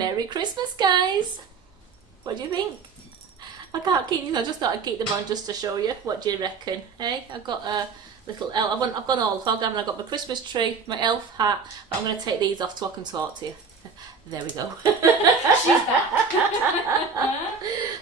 Merry Christmas, guys. What do you think? I can't keep these. I just thought I'd keep them on just to show you. What do you reckon? Hey, I've got a little elf. I've gone all fog. I've got my Christmas tree, my elf hat. But I'm going to take these off so I can talk to you. There we go. She's back.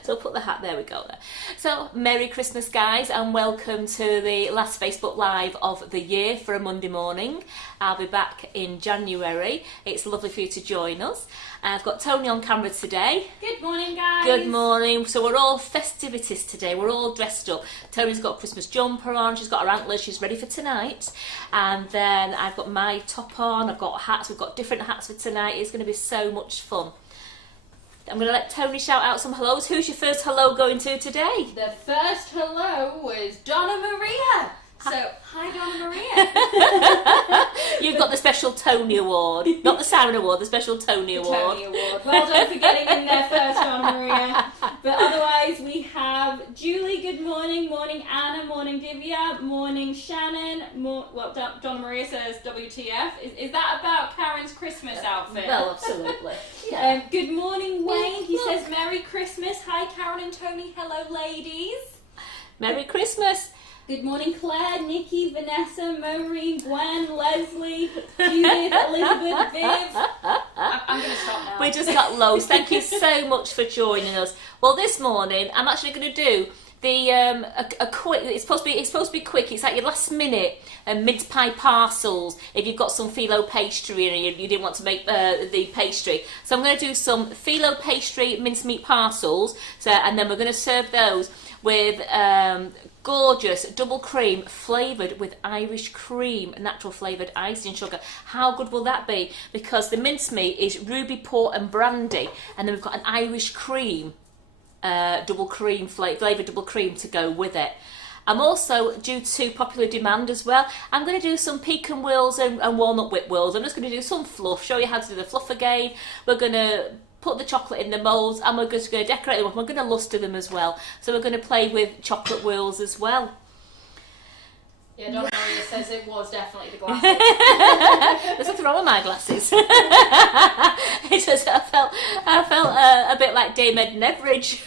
So put the hat, there we go there. So Merry Christmas, guys, and welcome to the last Facebook Live of the year for a Monday morning. I'll be back in January. It's lovely for you to join us. I've got Tony on camera today. Good morning, guys. Good morning. So we're all festivities today. We're all dressed up. Tony's got a Christmas jumper on. She's got her antlers. She's ready for tonight. And then I've got my top on. I've got hats. We've got different hats for tonight. It's going to be so much fun. I'm going to let Tony shout out some hellos. Who's your first hello going to today? The first hello was Donna Maria. So, hi Donna Maria. You've got the special Tony Award. Not the Simon Award, the special Tony Award. Tony Award. Well done for getting in there first, Donna Maria. But otherwise, we have Julie, good morning. Morning Anna, morning Divya, morning Shannon. Donna Maria says WTF. Is that about Karen's Christmas outfit? Well, absolutely. Yeah. Good morning Wayne. He says Merry Christmas. Hi Karen and Tony. Hello ladies. Merry Christmas. Good morning, Claire, Nikki, Vanessa, Maureen, Gwen, Leslie, Judith, Elizabeth, Viv. I'm going to stop now. We just got loads. Thank you so much for joining us. Well, this morning I'm actually going to do the a quick. It's supposed to be quick. It's like your last minute mince pie parcels. If you've got some filo pastry and you didn't want to make the pastry, so I'm going to do some filo pastry mincemeat parcels. So and then we're going to serve those with gorgeous double cream flavoured with Irish cream, natural flavoured icing sugar. How good will that be? Because the mincemeat is ruby port and brandy, and then we've got an Irish cream, double cream flavoured double cream to go with it. I'm also, due to popular demand as well, I'm going to do some pecan whirls and walnut whip whirls. I'm just going to do some fluff, show you how to do the fluff again. We're going to put the chocolate in the moulds and we're just going to decorate them up. We're going to lustre them as well. So we're going to play with chocolate whirls as well. Yeah, Donna Maria says it was definitely the glasses. There's nothing wrong with my glasses. It's just, I felt a bit like Dame Ed Neveridge.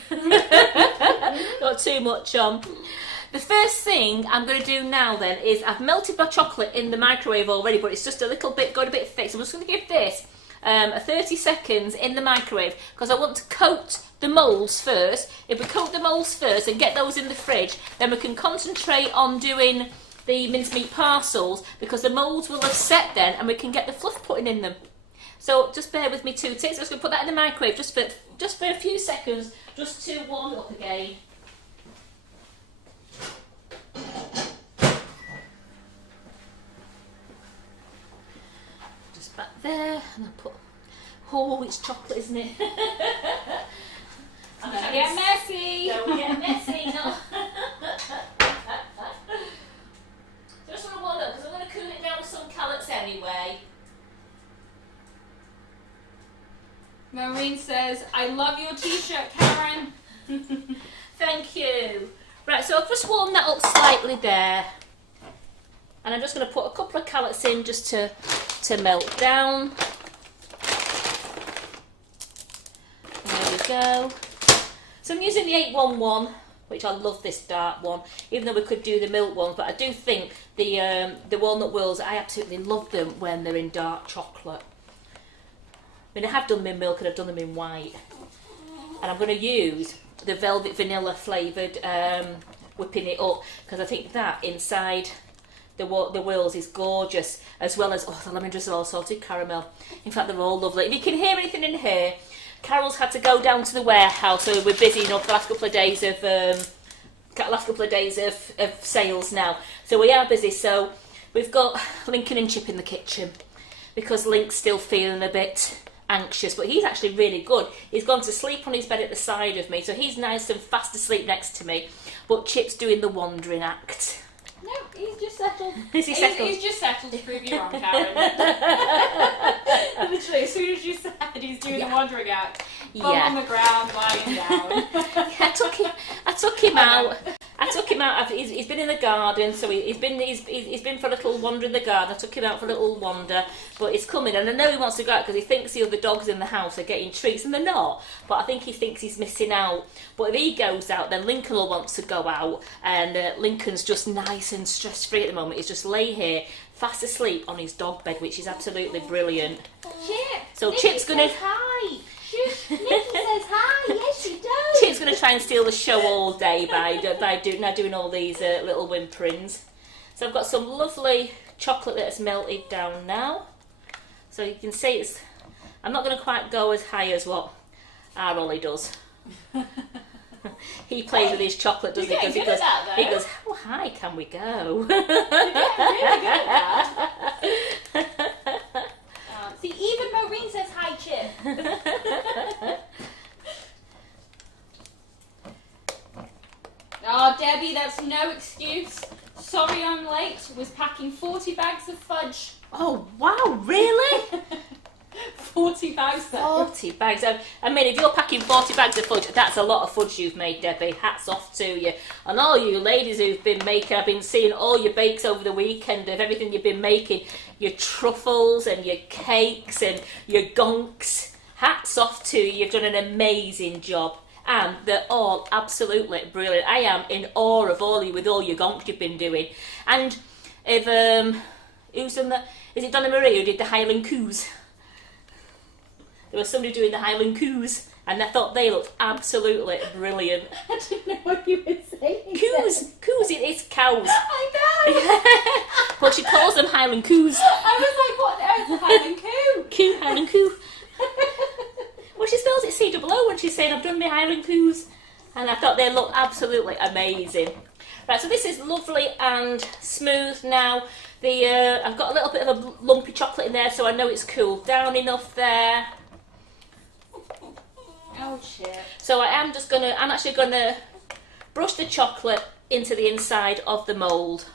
Got too much on. The first thing I'm going to do now then is I've melted my chocolate in the microwave already, but it's just a little bit, got a bit thick. So I'm just going to give this 30 seconds in the microwave because I want to coat the moulds first. If we coat the moulds first and get those in the fridge, then we can concentrate on doing the mincemeat parcels because the moulds will have set then and we can get the fluff putting in them. So just bear with me 2 ticks. I'm just going to put that in the microwave just for a few seconds just to warm it up again. Just back there and I'll put, oh, it's chocolate, isn't it? I'm going to get messy. Don't get messy, no. Just want to warm up because I'm going to cool it down with some carrots anyway. Maureen says, I love your t-shirt, Karen. Thank you. Right, so I've just warmed that up slightly there. And I'm just going to put a couple of carrots in just to melt down. There we go. So I'm using the 811, which I love this dark one, even though we could do the milk ones, but I do think the walnut whirls, I absolutely love them when they're in dark chocolate. I mean, I have done them in milk and I've done them in white. And I'm going to use the velvet vanilla flavoured whipping it up because I think that inside the whirls is gorgeous, as well as the lemon drizzle salted caramel. In fact, they're all lovely. If you can hear anything in here, Carol's had to go down to the warehouse, so we're busy enough the last couple of days of sales now. So we are busy. So we've got Lincoln and Chip in the kitchen because Link's still feeling a bit anxious, but he's actually really good. He's gone to sleep on his bed at the side of me, so he's nice and fast asleep next to me. But Chip's doing the wandering act. No, he's just settled? Is he settled? He's just settled to prove you wrong, Karen. Literally, as soon as you said he's doing the wandering act, bum on the ground, lying down. I took him out. He's been in the garden, so he's been for a little wander in the garden. I took him out for a little wander, but he's coming, and I know he wants to go out because he thinks the other dogs in the house are getting treats, and they're not. But I think he thinks he's missing out. But if he goes out, then Lincoln will want to go out, and Lincoln's just nice and stress-free at the moment. He's just lay here, fast asleep on his dog bed, which is absolutely brilliant. Chip. So Chip's gonna. Hi. Shush, Nikki says hi. Yes, she does. Chip's going to try and steal the show all day by doing all these little whimperings. So I've got some lovely chocolate that's melted down now. So you can see it's. I'm not going to quite go as high as what our Ollie does. He plays with his chocolate, doesn't he? Because he goes, how high can we go? You're getting really good at that. See, even Maureen says hi, Chip. Oh, Debbie, that's no excuse. Sorry I'm late. Was packing 40 bags of fudge. Oh, wow, really? 40 bags though. 40 bags. I mean, if you're packing 40 bags of fudge, that's a lot of fudge you've made, Debbie. Hats off to you. And all you ladies who've been making, I've been seeing all your bakes over the weekend of everything you've been making. Your truffles and your cakes and your gonks. Hats off to you. You've done an amazing job. And they're all absolutely brilliant. I am in awe of all you with all your gonks you've been doing. And if, who's done that? Is it Donna Marie who did the Highland Coos? There was somebody doing the Highland Coos, and I thought they looked absolutely brilliant. I didn't know what you were saying. Coos, it's cows. I know. But she calls them Highland Coos. I was like, what on earth is Highland Coo? Highland Coo. Well, she spells it C-O-O when she's saying I've done my Highland Coos. And I thought they looked absolutely amazing. Right, so this is lovely and smooth now. I've got a little bit of a lumpy chocolate in there, so I know it's cooled down enough there. Oh, shit. So I'm actually gonna brush the chocolate into the inside of the mould.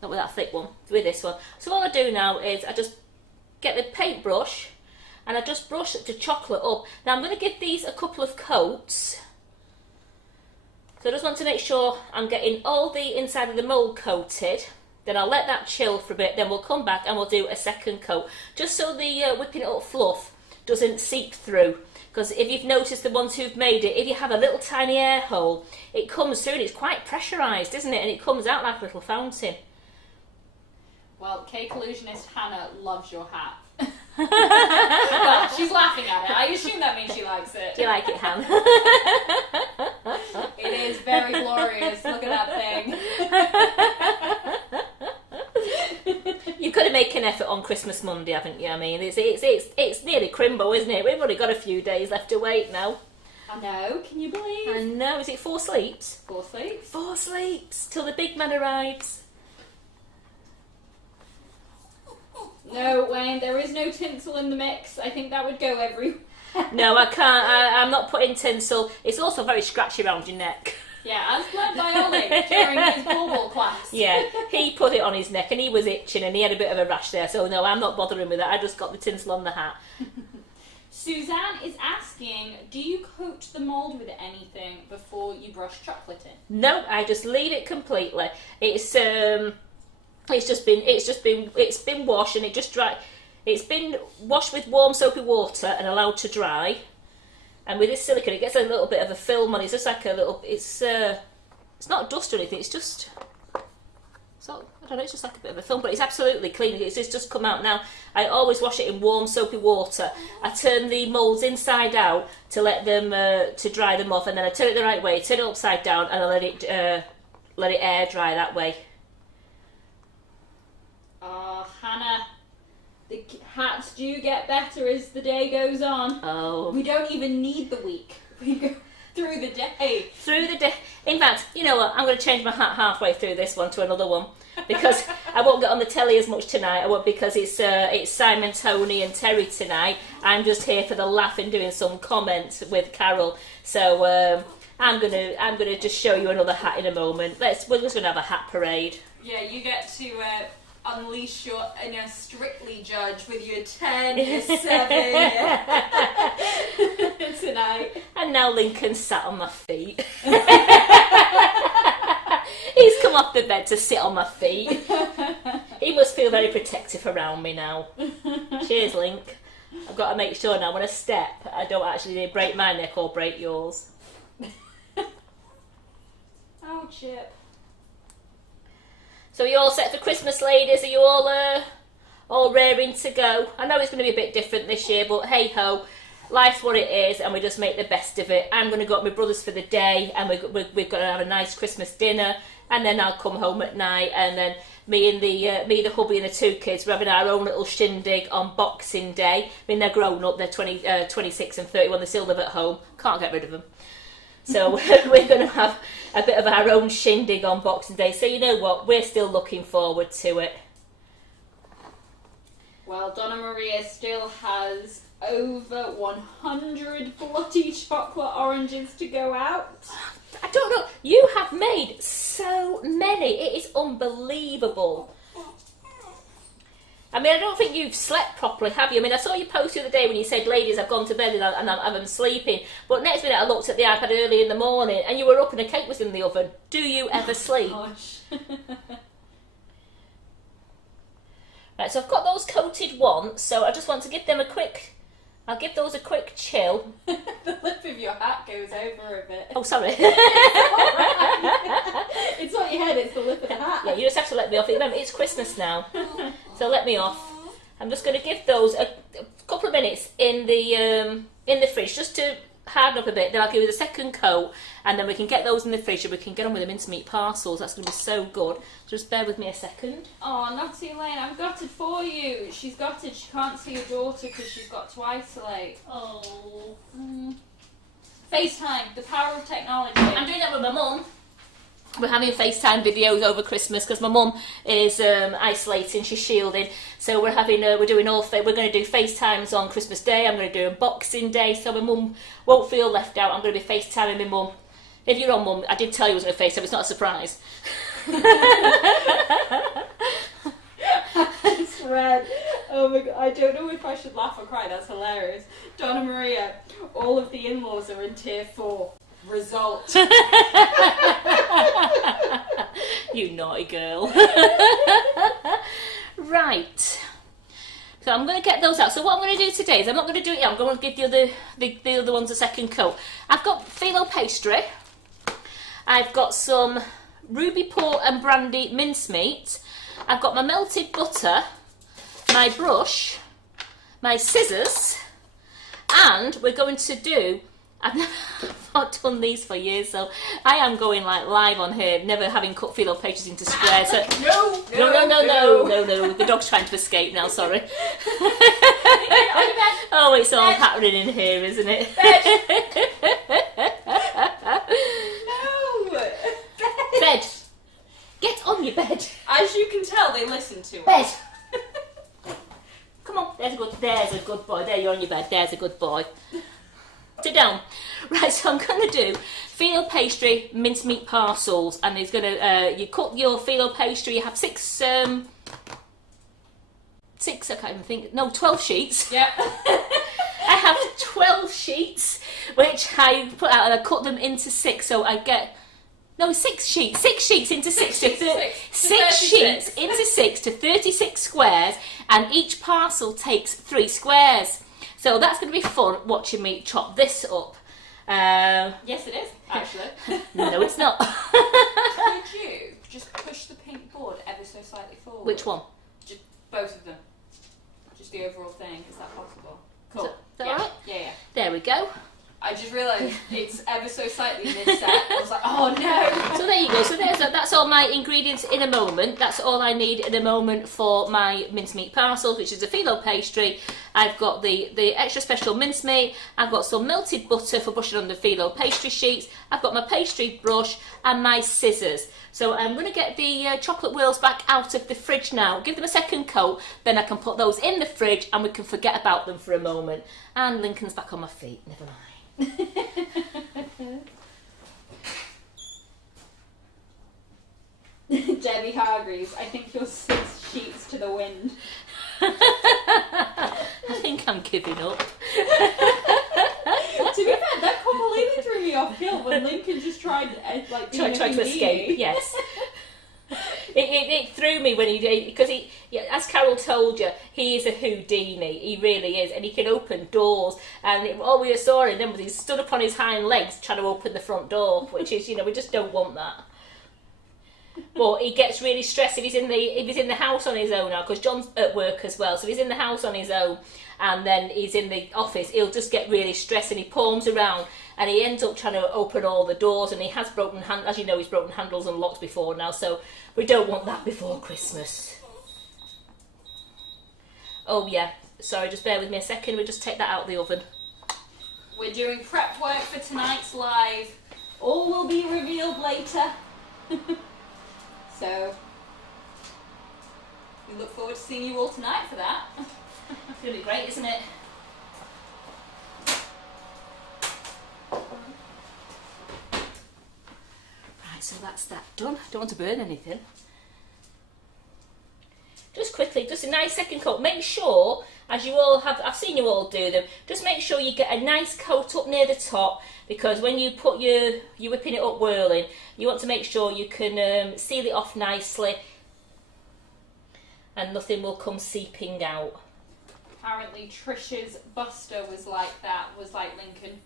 Not with that thick one, with this one. So all I do now is I just get the paintbrush and I just brush the chocolate up. Now I'm going to give these a couple of coats. So I just want to make sure I'm getting all the inside of the mould coated. Then I'll let that chill for a bit, then we'll come back and we'll do a second coat. Just so the whipping it up fluff doesn't seep through. Because if you've noticed the ones who've made it, if you have a little tiny air hole, it comes through and it's quite pressurised, isn't it? And it comes out like a little fountain. Well, cake illusionist Hannah loves your hat. Well, she's laughing at it. I assume that means she likes it. Do you like it, Han? It is very glorious. Look at that thing. You've got to make an effort on Christmas Monday, haven't you? I mean, it's nearly Crimbo, isn't it? We've only got a few days left to wait now. I know. Can you believe? I know. Is it 4 sleeps? 4 sleeps. 4 sleeps till the big man arrives. No, Wayne, there is no tinsel in the mix. I think that would go everywhere. No, I can't. I'm not putting tinsel. It's also very scratchy around your neck. Yeah, as learned by Ollie during his ball class. Yeah, he put it on his neck and he was itching and he had a bit of a rash there. So no, I'm not bothering with that. I just got the tinsel on the hat. Suzanne is asking, do you coat the mould with anything before you brush chocolate in? No, I just leave it completely. It's been washed and it just dry. It's been washed with warm soapy water and allowed to dry. And with this silicone, it gets a little bit of a film on it. It's just like a little. It's not dust or anything. It's just. So I don't know. It's just like a bit of a film, but it's absolutely clean. It's just come out now. I always wash it in warm soapy water. I turn the moulds inside out to let them to dry them off, and then I turn it the right way. Turn it upside down, and I let it air dry that way. Oh, Hannah, the hats do get better as the day goes on. Oh. We don't even need the week. We go through the day. Through the day. In fact, you know what? I'm going to change my hat halfway through this one to another one because I won't get on the telly as much tonight. I won't because it's Simon, Tony and Terry tonight. I'm just here for the laugh and doing some comments with Carol. So I'm gonna just show you another hat in a moment. We're just gonna have a hat parade. Yeah, you get to unleash your inner Strictly judge with your 10, your 7 tonight. And now Lincoln's sat on my feet. He's come off the bed to sit on my feet. He must feel very protective around me now. Cheers, Link. I've got to make sure now when I step, I don't actually break my neck or break yours. Oh, Chip. So are you all set for Christmas, ladies? Are you all raring to go? I know it's going to be a bit different this year, but hey ho, life's what it is, and we just make the best of it. I'm going to go up with my brothers for the day, and we've got to have a nice Christmas dinner, and then I'll come home at night, and then me and the hubby and the 2 kids, we're having our own little shindig on Boxing Day. I mean, they're grown up, they're 26 and 31, they still live at home, can't get rid of them. So we're going to have a bit of our own shindig on Boxing Day. So you know what, we're still looking forward to it. Well, Donna Maria still has over 100 bloody chocolate oranges to go out. I don't know, you have made so many, it is unbelievable. I mean, I don't think you've slept properly, have you? I mean, I saw you post the other day when you said, ladies, I've gone to bed and I'm sleeping. But next minute I looked at the iPad early in the morning and you were up and a cake was in the oven. Do you ever sleep? Gosh. Right, so I've got those coated once, so I just want to give them I'll give those a quick chill. The lip of your hat goes over a bit. Oh, sorry. It's not your head, it's the lip of the hat. Yeah, you just have to let me off. Remember, it's Christmas now. So let me off. I'm just going to give those a couple of minutes in the fridge just to harden up a bit. Then I'll give it a second coat and then we can get those in the fridge and we can get on with the mincemeat parcels. That's going to be so good. Just bear with me a second. Oh, Natty Lane, I've gutted for you. She's gutted. She can't see her daughter because she's got to isolate. Oh. FaceTime, the power of technology. I'm doing that with my mum. We're having FaceTime videos over Christmas because my mum is isolating, she's shielding. So we're going to do FaceTimes on Christmas Day. I'm going to do a Boxing Day, so my mum won't feel left out. I'm going to be FaceTiming my mum. If you're on, Mum, I did tell you I was going to FaceTime. It's not a surprise. It's red. Oh my god, I don't know if I should laugh or cry. That's hilarious. Donna Maria, all of the in-laws are in tier 4. Result. You naughty girl. Right. So I'm going to get those out. So what I'm going to do today is I'm not going to do it yet. I'm going to give the other ones a second coat. I've got filo pastry. I've got some ruby port and brandy mincemeat. I've got my melted butter, my brush, my scissors, and we're going to do... I've not done these for years, so I am going like live on here, never having cut filo pastries into squares. So, no. The dog's trying to escape now, sorry. Oh, it's all happening in here, isn't it? No! Bed. Get on your bed. As you can tell, they listen to Bed. us. Come on, there's a good boy. There, you're on your bed. There's a good boy. Sit down. Right, so I'm going to do filo pastry mincemeat parcels, and it's going to you cut your filo pastry. You have 12 sheets. Yep. I have 12 sheets, which I put out and I cut them into 6, so I get 6 sheets. 6 sheets into 6 6 sheets into 6 to 36 squares, and each parcel takes 3 squares. So that's going to be fun watching me chop this up. Yes, it is, actually. No, it's not. Could you just push the pink board ever so slightly forward? Which one? Just both of them. Just the overall thing. Is that possible? Cool. Is that right? Yeah. There we go. I just realised it's ever so slightly mid-set. I was like, oh no! So there you go. So that's all my ingredients in a moment. That's all I need in a moment for my mincemeat parcels, which is a filo pastry. I've got the extra special mincemeat. I've got some melted butter for brushing on the filo pastry sheets. I've got my pastry brush and my scissors. So I'm going to get the chocolate whirls back out of the fridge now. Give them a second coat, then I can put those in the fridge and we can forget about them for a moment. And Lincoln's back on my feet. Never mind. Debbie Hargreaves, I think you're 6 sheets to the wind. I think I'm giving up. To be fair, that completely threw me off guilt when Lincoln just tried To escape, yes. It threw me when he did, because as Carol told you, he is a Houdini. He really is, and he can open doors. And all we saw him then was he stood up on his hind legs trying to open the front door, which is, we just don't want that. But he gets really stressed if he's in the house on his own now, because John's at work as well. So if he's in the house on his own, and then he's in the office, he'll just get really stressed and he palms around and he ends up trying to open all the doors, and he has broken as you know, he's broken handles and locks before now, so we don't want that before Christmas. Oh yeah, sorry, just bear with me a second, we'll just take that out of the oven. We're doing prep work for tonight's live. All will be revealed later. So we look forward to seeing you all tonight for that. It's going to be great, isn't it? Right, so that's that done. Don't want to burn anything. Just quickly, just a nice second coat. Make sure, as you all have, I've seen you all do them, just make sure you get a nice coat up near the top, because when you put you're whipping it up whirling, you want to make sure you can seal it off nicely and nothing will come seeping out. Apparently Trish's Buster was like Lincoln.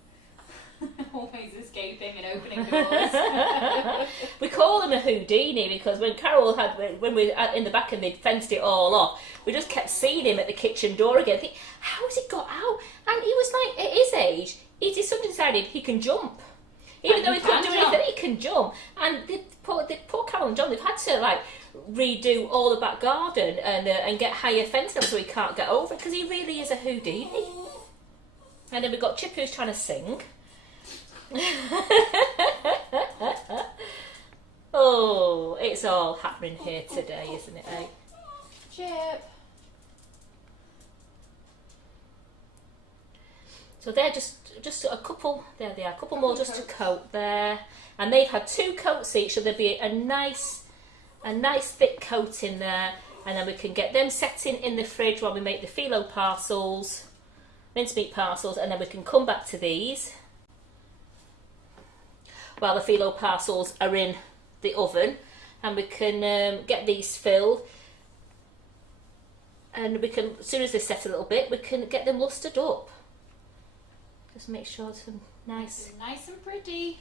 Always escaping and opening doors. We call him a Houdini because when Carol when we were in the back and they'd fenced it all off, we just kept seeing him at the kitchen door again. Think, how has he got out? And he was like, at his age, he suddenly decided he can jump. Even though he couldn't do anything, he can jump. And the poor Carol and John, they've had to redo all the back garden and get higher fencing up so he can't get over it, because he really is a Houdini. And then we've got Chip who's trying to sing. Oh, it's all happening here today, isn't it, eh? Chip. So they're just a couple. There they are, a couple more just to coat there, and they've had 2 coats each, so there'll be a nice thick coat in there, and then we can get them setting in the fridge while we make the filo parcels, mincemeat parcels, and then we can come back to these while the filo parcels are in the oven, and we can get these filled, and we can, as soon as they set a little bit, we can get them lustered up. Just make sure it's nice and pretty.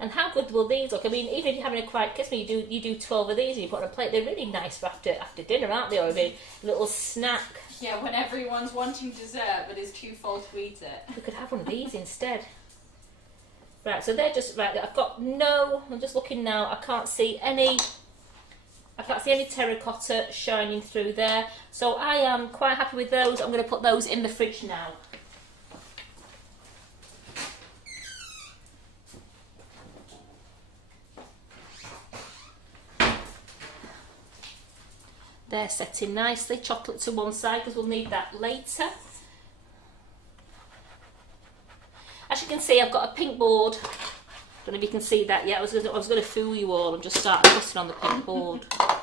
And how good will these look? I mean, even if you're having a quiet Christmas, you do 12 of these and you put on a plate. They're really nice for after dinner, aren't they? Or a little snack. Yeah, when everyone's wanting dessert but is too full to eat it. We could have one of these instead. Right, so they're just right. I'm just looking now. I can't see any terracotta shining through there. So I am quite happy with those. I'm going to put those in the fridge now. They're setting nicely. Chocolate to one side because we'll need that later. As you can see, I've got a pink board. Don't know if you can see that yet. I was going to fool you all and just start fussing on the pink board. No,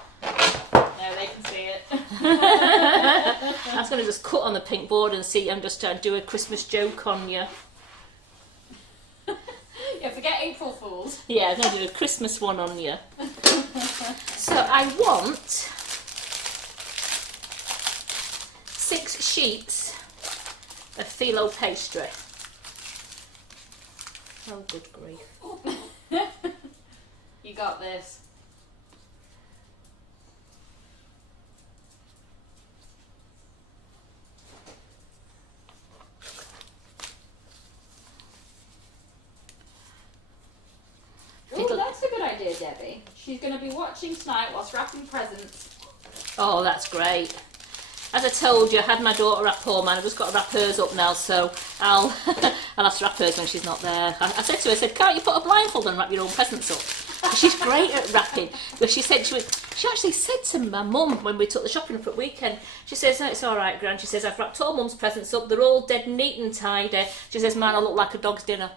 they can see it. I was going to just cut on the pink board and see. I'm just trying to do a Christmas joke on you. Yeah, forget April Fools. Yeah, I'm going to do a Christmas one on you. So I want 6 sheets of filo pastry. Oh, good grief. You got this. Oh, that's a good idea, Debbie. She's going to be watching tonight whilst wrapping presents. Oh, that's great. As I told you, I had my daughter wrap home and I've just got to wrap hers up now, so I'll have to wrap hers when she's not there. I said to her, can't you put a blindfold on and wrap your own presents up? She's great at wrapping. But she actually said to my mum when we took the shopping for the weekend, she says, no, it's all right, Gran. She says, I've wrapped all Mum's presents up. They're all dead neat and tidy. She says, man, I look like a dog's dinner.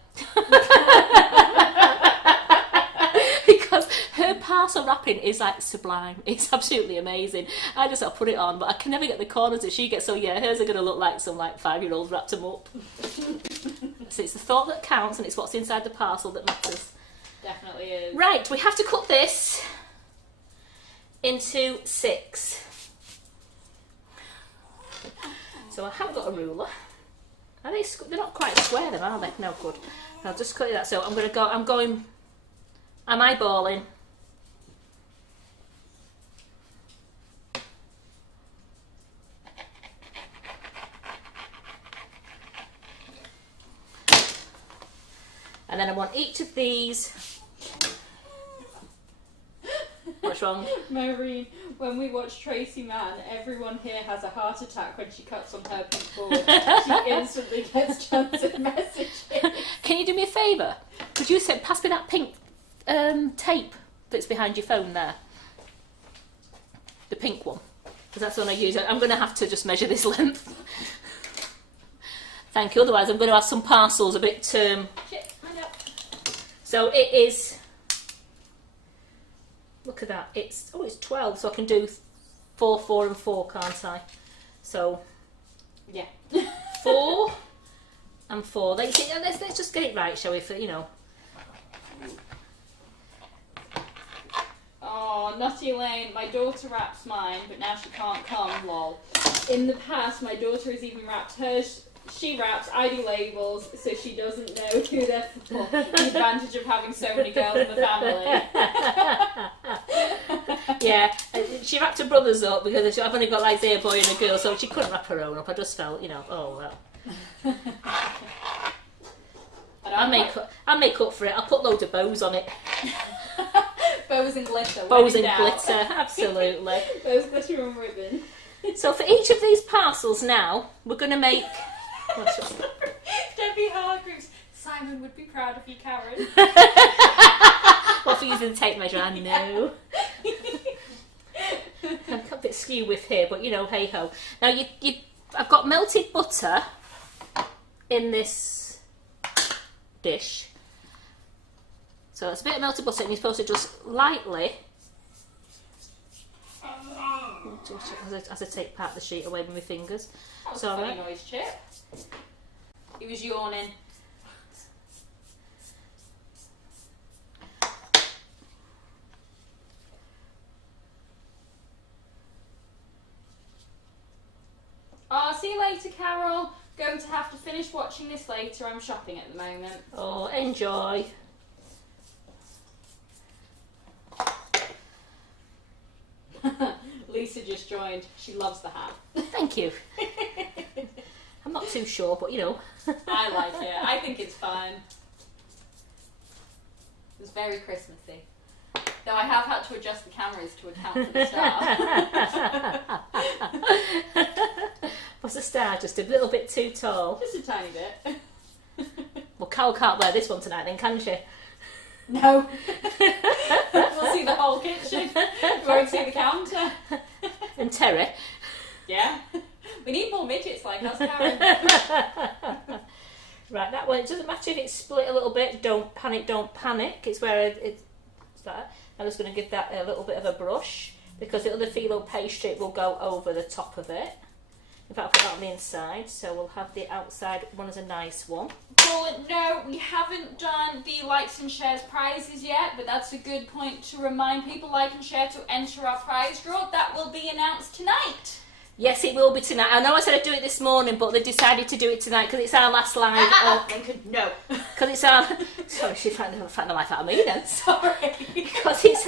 Because her parcel wrapping is like sublime. It's absolutely amazing. I just sort of put it on, but I can never get the corners that she gets. So yeah, hers are going to look like some like 5-year-olds wrapped them up. So it's the thought that counts, and it's what's inside the parcel that matters. Definitely is. Right, we have to cut this into 6. So I haven't got a ruler. Are they? They're not quite square, then, are they? No, good. I'll just cut it that. So I'm going to go. I'm eyeballing. And then I want each of these. What's wrong? Maureen, when we watch Tracy Mann, everyone here has a heart attack when she cuts on her pink board. She instantly gets chance of messages. Can you do me a favour? Could you pass me that pink tape that's behind your phone there? The pink one. Because that's the one I use. I'm going to have to just measure this length. Thank you. Otherwise, I'm going to have some parcels a bit... Shit, mind up. So it is... Look at that. It's 12, so I can do 4, 4 and 4, can't I? So... Yeah. 4 and 4. Let's just get it right, shall we? For, you know... Oh, Nutty Lane, my daughter wraps mine, but now she can't come, lol. In the past, my daughter has even wrapped hers. She wraps, I do labels, so she doesn't know who they're for. The advantage of having so many girls in the family. Yeah, she wrapped her brothers up because I've only got like say a boy and a girl, so she couldn't wrap her own up. I just felt, you know, oh well. I'll make up for it. I'll put loads of bows on it. Bows and glitter. Bows and glitter, absolutely. Bows, glitter and ribbon. So for each of these parcels now, we're going to make... Debbie Hargreaves. Simon would be proud of you, Karen. What, for using the tape measure? I know. I'm a bit skew with here, but you know, hey ho. Now I've got melted butter in this dish. So it's a bit of melted butter, and you're supposed to just lightly, as I take part of the sheet away with my fingers. That was a funny noise, Chip. He was yawning. Oh, see you later, Carol. Going to have to finish watching this later. I'm shopping at the moment. Oh, enjoy. Lisa just joined. She loves the hat. Thank you. I'm not too sure, but you know. I like it. I think it's fun. It's very Christmassy. Though I have had to adjust the cameras to account for the star. Was the star just a little bit too tall? Just a tiny bit. Well, Carol can't wear this one tonight then, can she? No. We'll see the whole kitchen. We won't see the counter. And Terry. Yeah. We need more midgets like us, Karen. Right, that one, it doesn't matter if it's split a little bit. Don't panic. It's where it's that. I'm just going to give that a little bit of a brush because the other filo pastry will go over the top of it. In fact, I'll put that on the inside, so we'll have the outside one as a nice one. Well, no, we haven't done the likes and shares prizes yet, but that's a good point to remind people like and share to enter our prize draw. That will be announced tonight. Yes, it will be tonight. I know I said I'd do it this morning, but they decided to do it tonight because it's our last live. No. Because it's our... Sorry, she's trying to find the life out of me then. Sorry. Because it's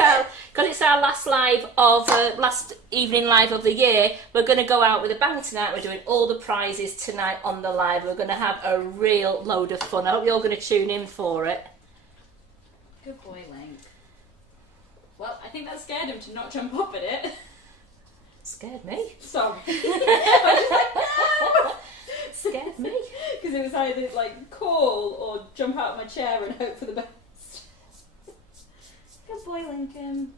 our last live of last evening live of the year. We're going to go out with a bang tonight. We're doing all the prizes tonight on the live. We're going to have a real load of fun. I hope you're going to tune in for it. Good boy, Link. Well, I think that scared him to not jump up at it. Scared me. Sorry. I was like, no! Scared me. Because it was either like call or jump out of my chair and hope for the best. Good boy, Lincoln.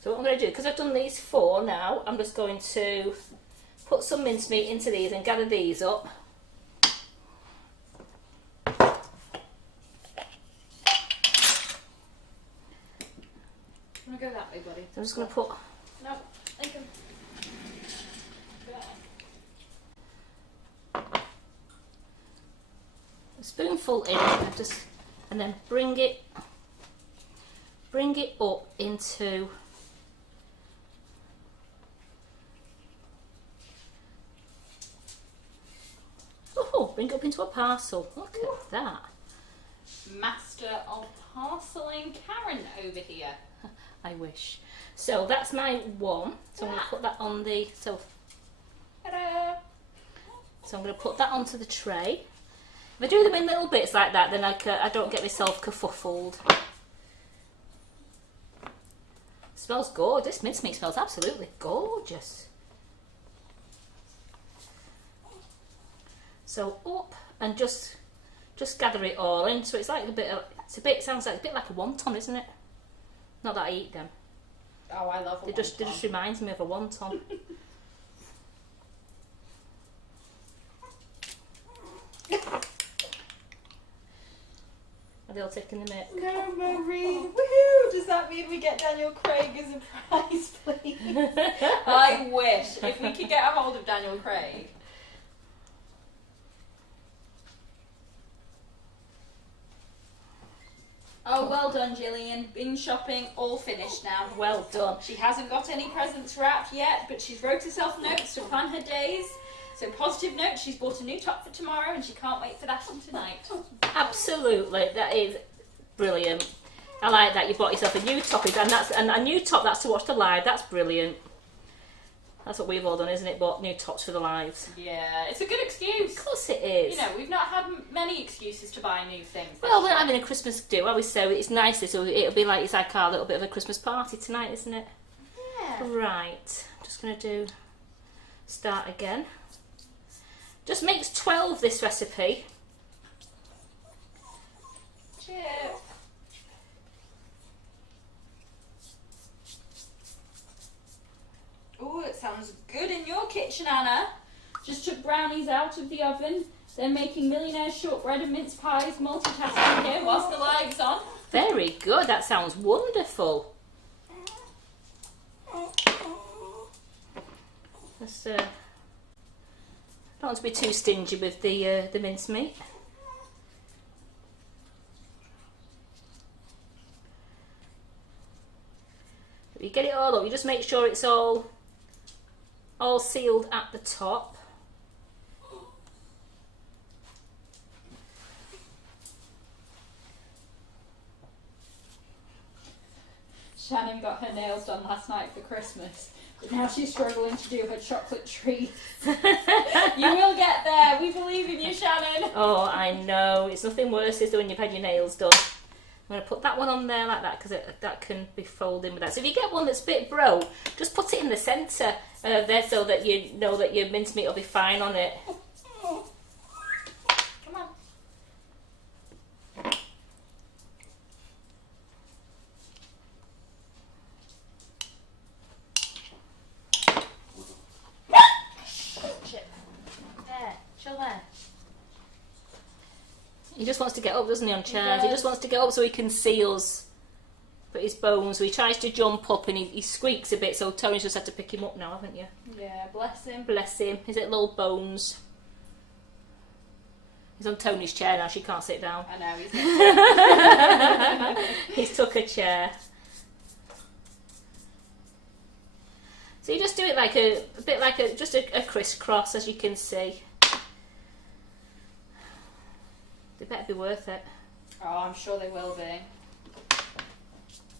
So what I'm going to do, because I've done these 4 now, I'm just going to put some mincemeat into these and gather these up. go that way, buddy. So I'm just going to put... No, Lincoln. a spoonful in, and then bring it up into... Oh, bring it up into a parcel. Look at that. Master of parceling Karen over here. I wish. So that's my one. So I'm going to put that on the... Ta-da! So I'm going to put that onto the tray. If I do them in little bits like that, then I don't get myself kerfuffled. Smells good. This mincemeat smells absolutely gorgeous. So up and just gather it all in. So it's like sounds like a bit like a wonton, isn't it? Not that I eat them. Oh, I love It just reminds me of a wonton. Are they all taking the mic? No, Marie. Woohoo! Does that mean we get Daniel Craig as a prize, please? I wish. If we could get a hold of Daniel Craig. Oh, well done, Gillian. Been shopping, all finished now. Well done. She hasn't got any presents wrapped yet, but she's wrote herself notes to plan her days. So positive note, she's bought a new top for tomorrow and she can't wait for that one tonight. Absolutely, that is brilliant. I like that you bought yourself a new top, and a new top that's to watch the live. That's brilliant. That's what we've all done, isn't it? Bought new tops for the lives. Yeah, it's a good excuse. Of course it is. You know, we've not had many excuses to buy new things. Well, we're having a Christmas do, are we? So it's nice. So it'll be like, it's like our little bit of a Christmas party tonight, isn't it? Yeah. Right. I'm just going to start again. Just makes 12 this recipe. Cheers. Ooh, it sounds good in your kitchen, Anna. Just took brownies out of the oven. They're making millionaire shortbread and mince pies, multitasking here whilst the live's on. Very good. That sounds wonderful. Let's, don't want to be too stingy with the mincemeat. If you get it all up, you just make sure it's all sealed at the top. Shannon got her nails done last night for Christmas, but now she's struggling to do her chocolate treat. You will get there. We believe in you, Shannon. Oh, I know. It's nothing worse, is there, when you've had your nails done. I'm going to put that one on there like that because that can be folded with that. So if you get one that's a bit broke, just put it in the centre there so that you know that your mincemeat will be fine on it. Come on. There, chill there. He just wants to get up, doesn't he, on chairs? He just wants to get up so he can see us. But his bones, so he tries to jump up and he squeaks a bit, so Tony's just had to pick him up now, haven't you? Yeah, bless him. Bless him. His little bones. He's on Tony's chair now, she can't sit down. I know, He's took a chair. So you just do it like a bit like just a crisscross, as you can see. They better be worth it. Oh, I'm sure they will be.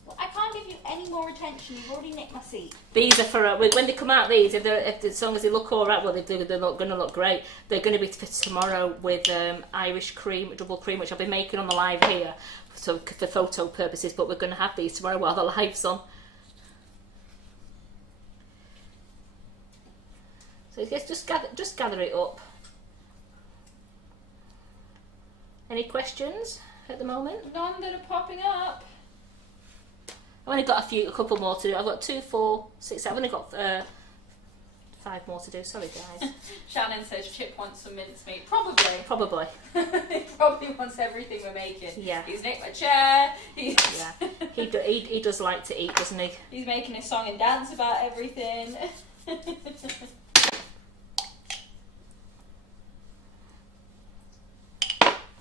Well, I can't give you any more attention. You've already nicked my seat. These are for when they come out. These, if as long as they look all right, well, they're not going to look great. They're going to be for tomorrow with Irish cream, double cream, which I'll be making on the live here, so for photo purposes. But we're going to have these tomorrow while the live's on. So just gather it up. Any questions at the moment? None that are popping up. I've only got a couple more to do. I've got 2, 4, 6. I've only got 5 more to do. Sorry, guys. Shannon says Chip wants some mincemeat. Probably. Probably. He probably wants everything we're making. Yeah. He's nicked my chair. Yeah. He does like to eat, doesn't he? He's making a song and dance about everything.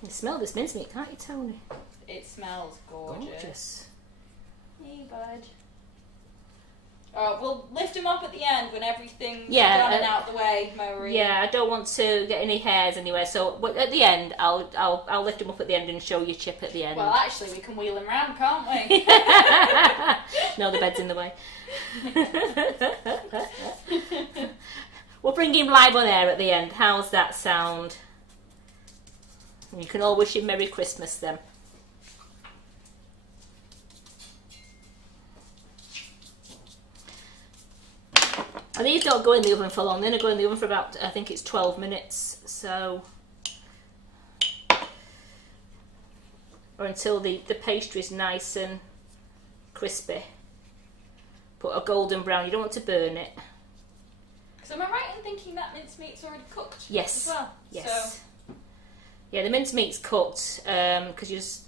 You smell this mincemeat, can't you, Tony? It smells gorgeous. Hey, bud. We'll lift him up at the end when everything's done and out the way, Marie. Yeah, I don't want to get any hairs anywhere, so at the end, I'll lift him up at the end and show you Chip at the end. Well, actually, we can wheel him round, can't we? No, the bed's in the way. We'll bring him live on air at the end. How's that sound? You can all wish him Merry Christmas then. And these don't go in the oven for long. They're going to go in the oven for about, I think it's 12 minutes. So, or until the pastry is nice and crispy. Put a golden brown. You don't want to burn it. So am I right in thinking that mincemeat's already cooked? Yes. As well? Yes. So. Yeah, the mincemeat's cooked because you just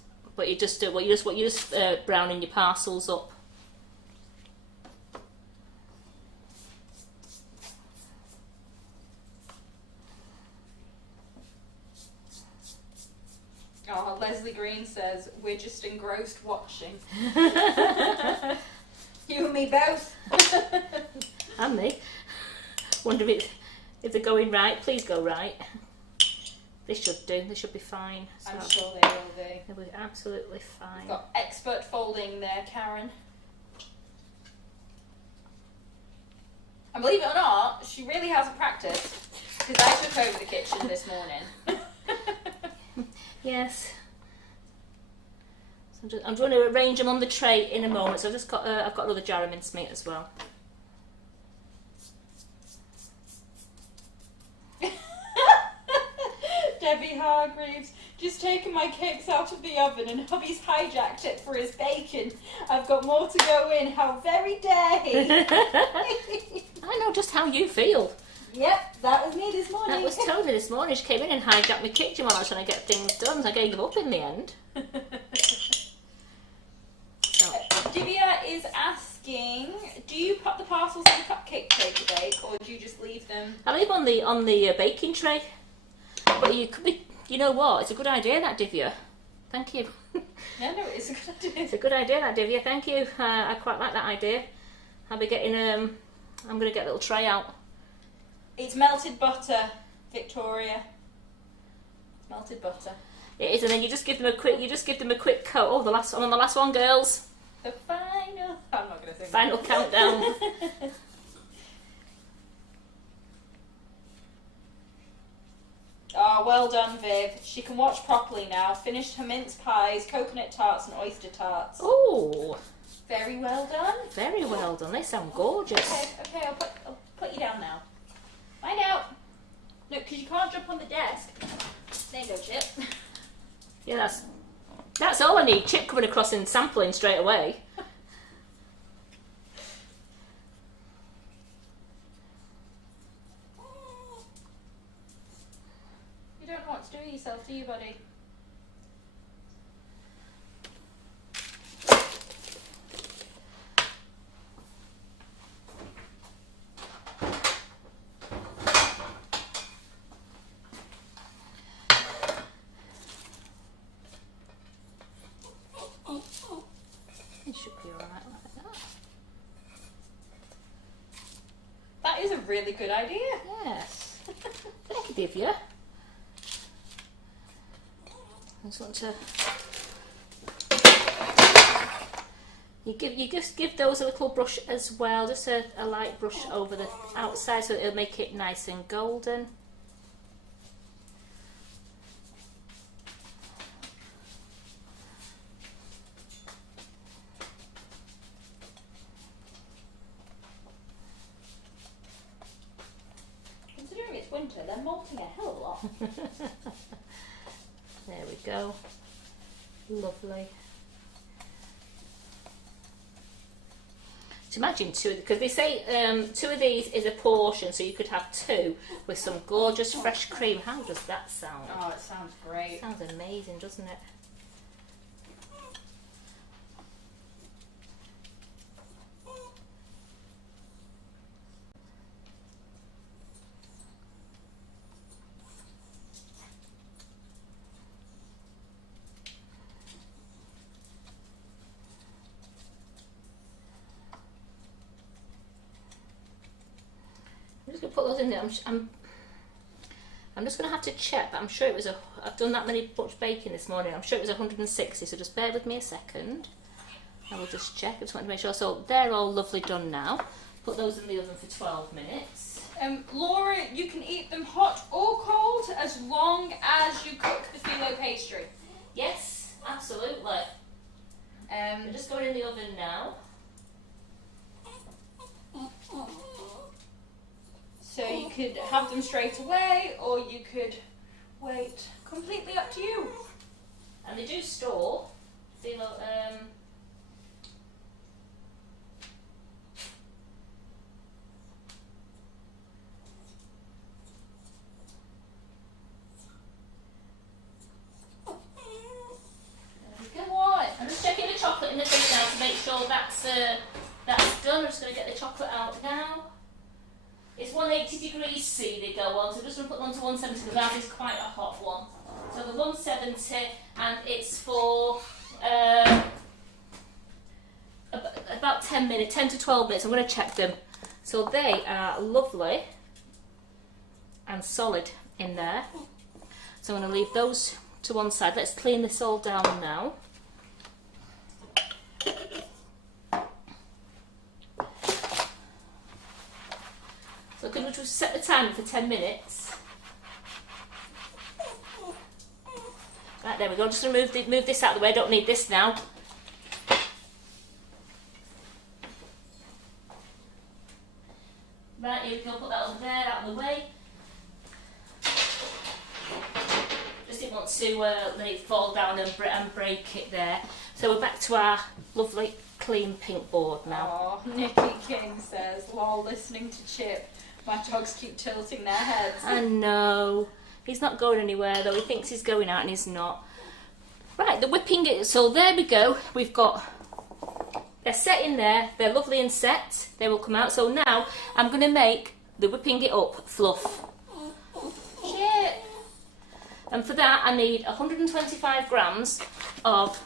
browning your parcels up. Oh, Leslie Green says, we're just engrossed watching. You and me both. And me. Wonder if they're going right. Please go right. They should do. They should be fine. So I'm sure they will do. They'll be absolutely fine. Got expert folding there, Karen. And believe it or not, she really hasn't practiced because I took over the kitchen this morning. Yes. So I'm going to arrange them on the tray in a moment. So I've got another jar of mincemeat as well. Debbie Hargreaves, just taking my cakes out of the oven and hubby's hijacked it for his bacon. I've got more to go in. How very day. I know just how you feel. Yep, that was me this morning. That was Tony this morning. She came in and hijacked my kitchen while I was trying to get things done. So I gave up in the end. So. Divya is asking, do you put the parcels in the cupcake tray to bake, or do you just leave them? I leave on the baking tray. But you could be, you know what? It's a good idea, that, Divya. Thank you. Yeah, no, it's a good idea. It's a good idea, that, Divya. Thank you. I quite like that idea. I'll be getting I'm going to get a little tray out. It's melted butter, Victoria. Melted butter. It is, and then you just give them a quick coat. Oh, I'm on the last one, girls. The final. I'm not going to sing. Final countdown. Oh, well done, Viv. She can watch properly now. Finished her mince pies, coconut tarts, and oyster tarts. Oh, very well done. Very well done. They sound gorgeous. Okay. I'll put you down now. Find out. No, because you can't jump on the desk. There you go, Chip. Yeah, that's all I need. Chip coming across and sampling straight away. You don't know what to do with yourself, do you, buddy? It should be alright like that. That is a really good idea. Yes. Thank you, Divya. I just want to. You just give those a little brush as well, just a light brush over the outside so it'll make it nice and golden. Considering it's winter, they're molting a hell of a lot. There we go. Lovely. Just imagine two, because they say 2 of these is a portion, so you could have 2 with some gorgeous fresh cream. How does that sound? Oh, it sounds great. Sounds amazing, doesn't it? I'm just going to put those in there. I'm just going to have to check, but I'm sure it was I've done that much baking this morning. I'm sure it was 160, so just bear with me a second. I will just check. I just want to make sure. So they're all lovely done now. Put those in the oven for 12 minutes. Laura, you can eat them hot or cold as long as you cook the filo pastry. Yes, absolutely. They're just going in the oven now. So you could have them straight away, or you could wait. Completely up to you. And they do store. Filo, I'm just checking the chocolate in the thing now to make sure that's done. I'm just going to get the chocolate out now. It's 180 degrees C they go on, so I'm just going to put them on to 170 because ours is quite a hot one. So the 170, and it's for about 10 minutes, 10 to 12 minutes. I'm going to check them. So they are lovely and solid in there. So I'm going to leave those to one side. Let's clean this all down now. So we'll just set the timer for 10 minutes. Right, there we go. I'm just going to move this out of the way. I don't need this now. Right, here we go. Put that over there, out of the way. Just didn't want to let it fall down and break it there. So we're back to our lovely clean pink board now. Oh, Nikki King says, while listening to Chip, my dogs keep tilting their heads. I know. He's not going anywhere though. He thinks he's going out and he's not. Right, the whipping it. So there we go. We've got. They're set in there. They're lovely and set. They will come out. So now I'm going to make the whipping it up fluff. Shit. And for that I need 125 grams of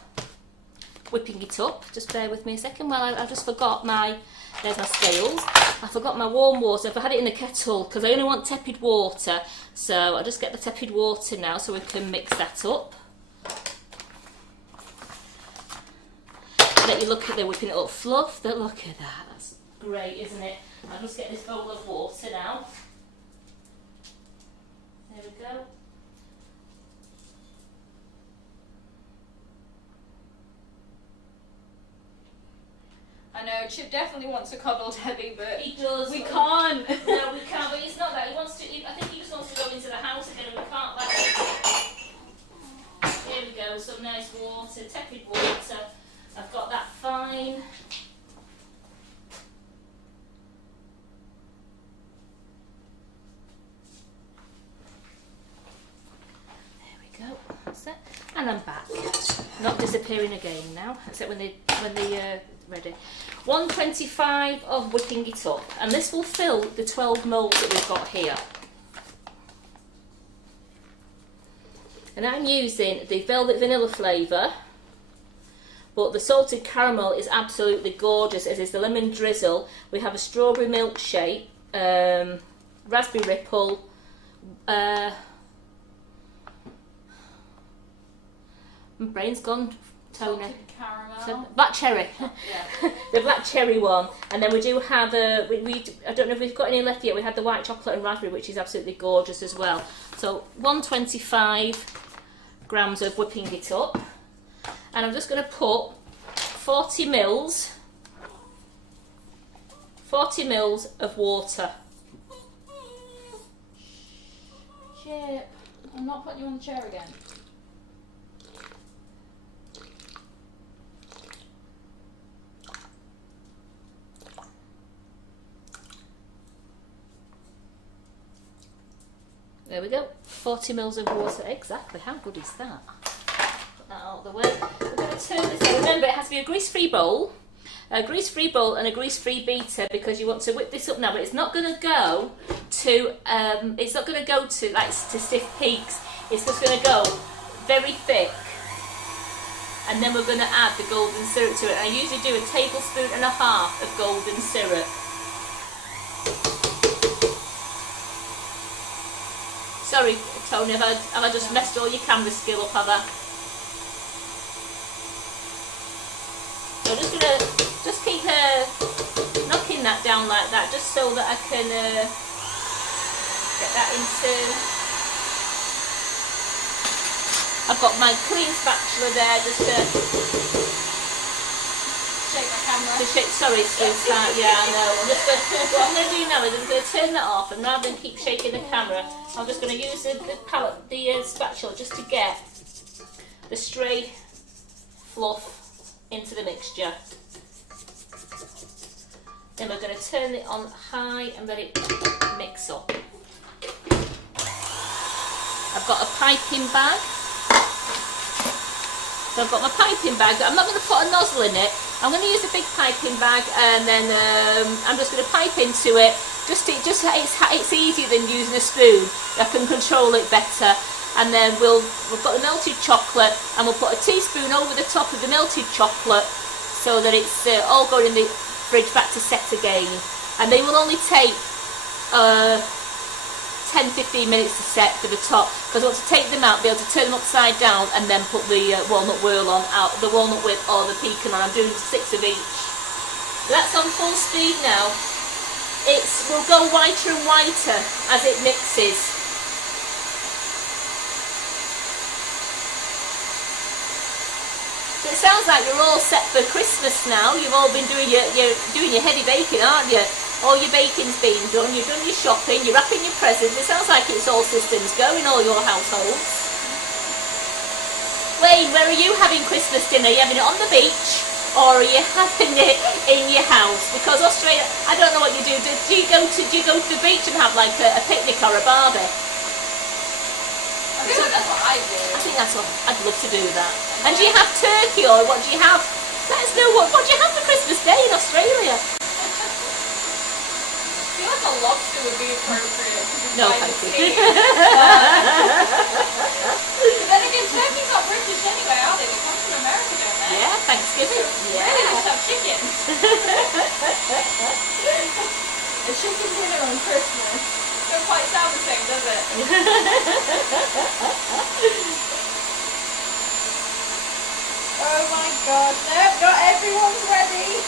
whipping it up. Just bear with me a second. Well, I just forgot my. There's my scales. I forgot my warm water. I've had it in the kettle because I only want tepid water. So I'll just get the tepid water now so we can mix that up. Let you look at the whipping it up fluff. Look at that. That's great, isn't it? I'll just get this bowl of water now. There we go. I know, Chip definitely wants a cuddle Debbie, but he does. We can't. No, we can't, but it's not that. He wants to, I think he just wants to go into the house again and we can't let him. Here we go, some nice water, tepid water. I've got that fine. There we go, that's it. And I'm back. Not disappearing again now, except when they ready. 125 of whipping it up, and this will fill the 12 moulds that we've got here. And I'm using the velvet vanilla flavour, but the salted caramel is absolutely gorgeous, as is the lemon drizzle. We have a strawberry milkshake, raspberry ripple, my brain's gone, Tony. Salted caramel. So, black cherry. Yeah. The black cherry one, and then we do have I don't know if we've got any left yet. We had the white chocolate and raspberry, which is absolutely gorgeous as well. So 125 grams of whipping it up, and I'm just going to put 40 mils of water. Chip, I'm not putting you on the chair again. There we go. 40 mils of water. Exactly. How good is that? Put that out of the way. We're going to turn this on. Remember, it has to be a grease-free bowl. A grease-free bowl and a grease-free beater, because you want to whip this up now. But it's not going to go to. It's not going to go to like to stiff peaks. It's just going to go very thick. And then we're going to add the golden syrup to it. And I usually do 1.5 tablespoons of golden syrup. Sorry, Tony, have I just messed all your camera skill up, have I? So I'm just going to keep knocking that down like that, just so that I can get that into... I've got my clean spatula there, just to shake my camera. Sorry, sweetheart. Yeah, I know. What I'm going to do now is I'm going to turn that off, and rather than keep shaking the camera, I'm just going to use the spatula just to get the stray fluff into the mixture. Then we're going to turn it on high and let it mix up. I've got a piping bag. So I've got my piping bag. I'm not going to put a nozzle in it. I'm going to use a big piping bag, and then I'm just going to pipe into it. It's easier than using a spoon. I can control it better. And then we've got the melted chocolate, and we'll put a teaspoon over the top of the melted chocolate, so that it's all going in the fridge back to set again. And they will only take 10-15 minutes to set for the top, because I want to take them out, be able to turn them upside down, and then put the walnut whirl on, the walnut whip or the pecan on. I'm doing 6 of each. That's on full speed now. It will go whiter and whiter as it mixes. So it sounds like you're all set for Christmas now. You've all been doing your heavy baking, aren't you? All your baking's been done, you've done your shopping, you're wrapping your presents. It sounds like it's all systems go in all your households. Wayne, where are you having Christmas dinner? Are you having it on the beach, or are you having it in your house? Because Australia, I don't know what you do. Do you go to the beach and have like a picnic or a barbie? I feel like that's what I do. I think that's what I'd love to do that. And do you have turkey, or what do you have? Let us know what do you have for Christmas Day in Australia? I feel like a lobster would be appropriate. No, thank you. But then again, turkeys are British anyway, are they? They come from America, don't they? Yeah, Thanksgiving. Yeah. Really, they have chicken. A chicken dinner on Christmas. Don't quite sound the same, does it? Oh my god. Nope, not everyone's ready.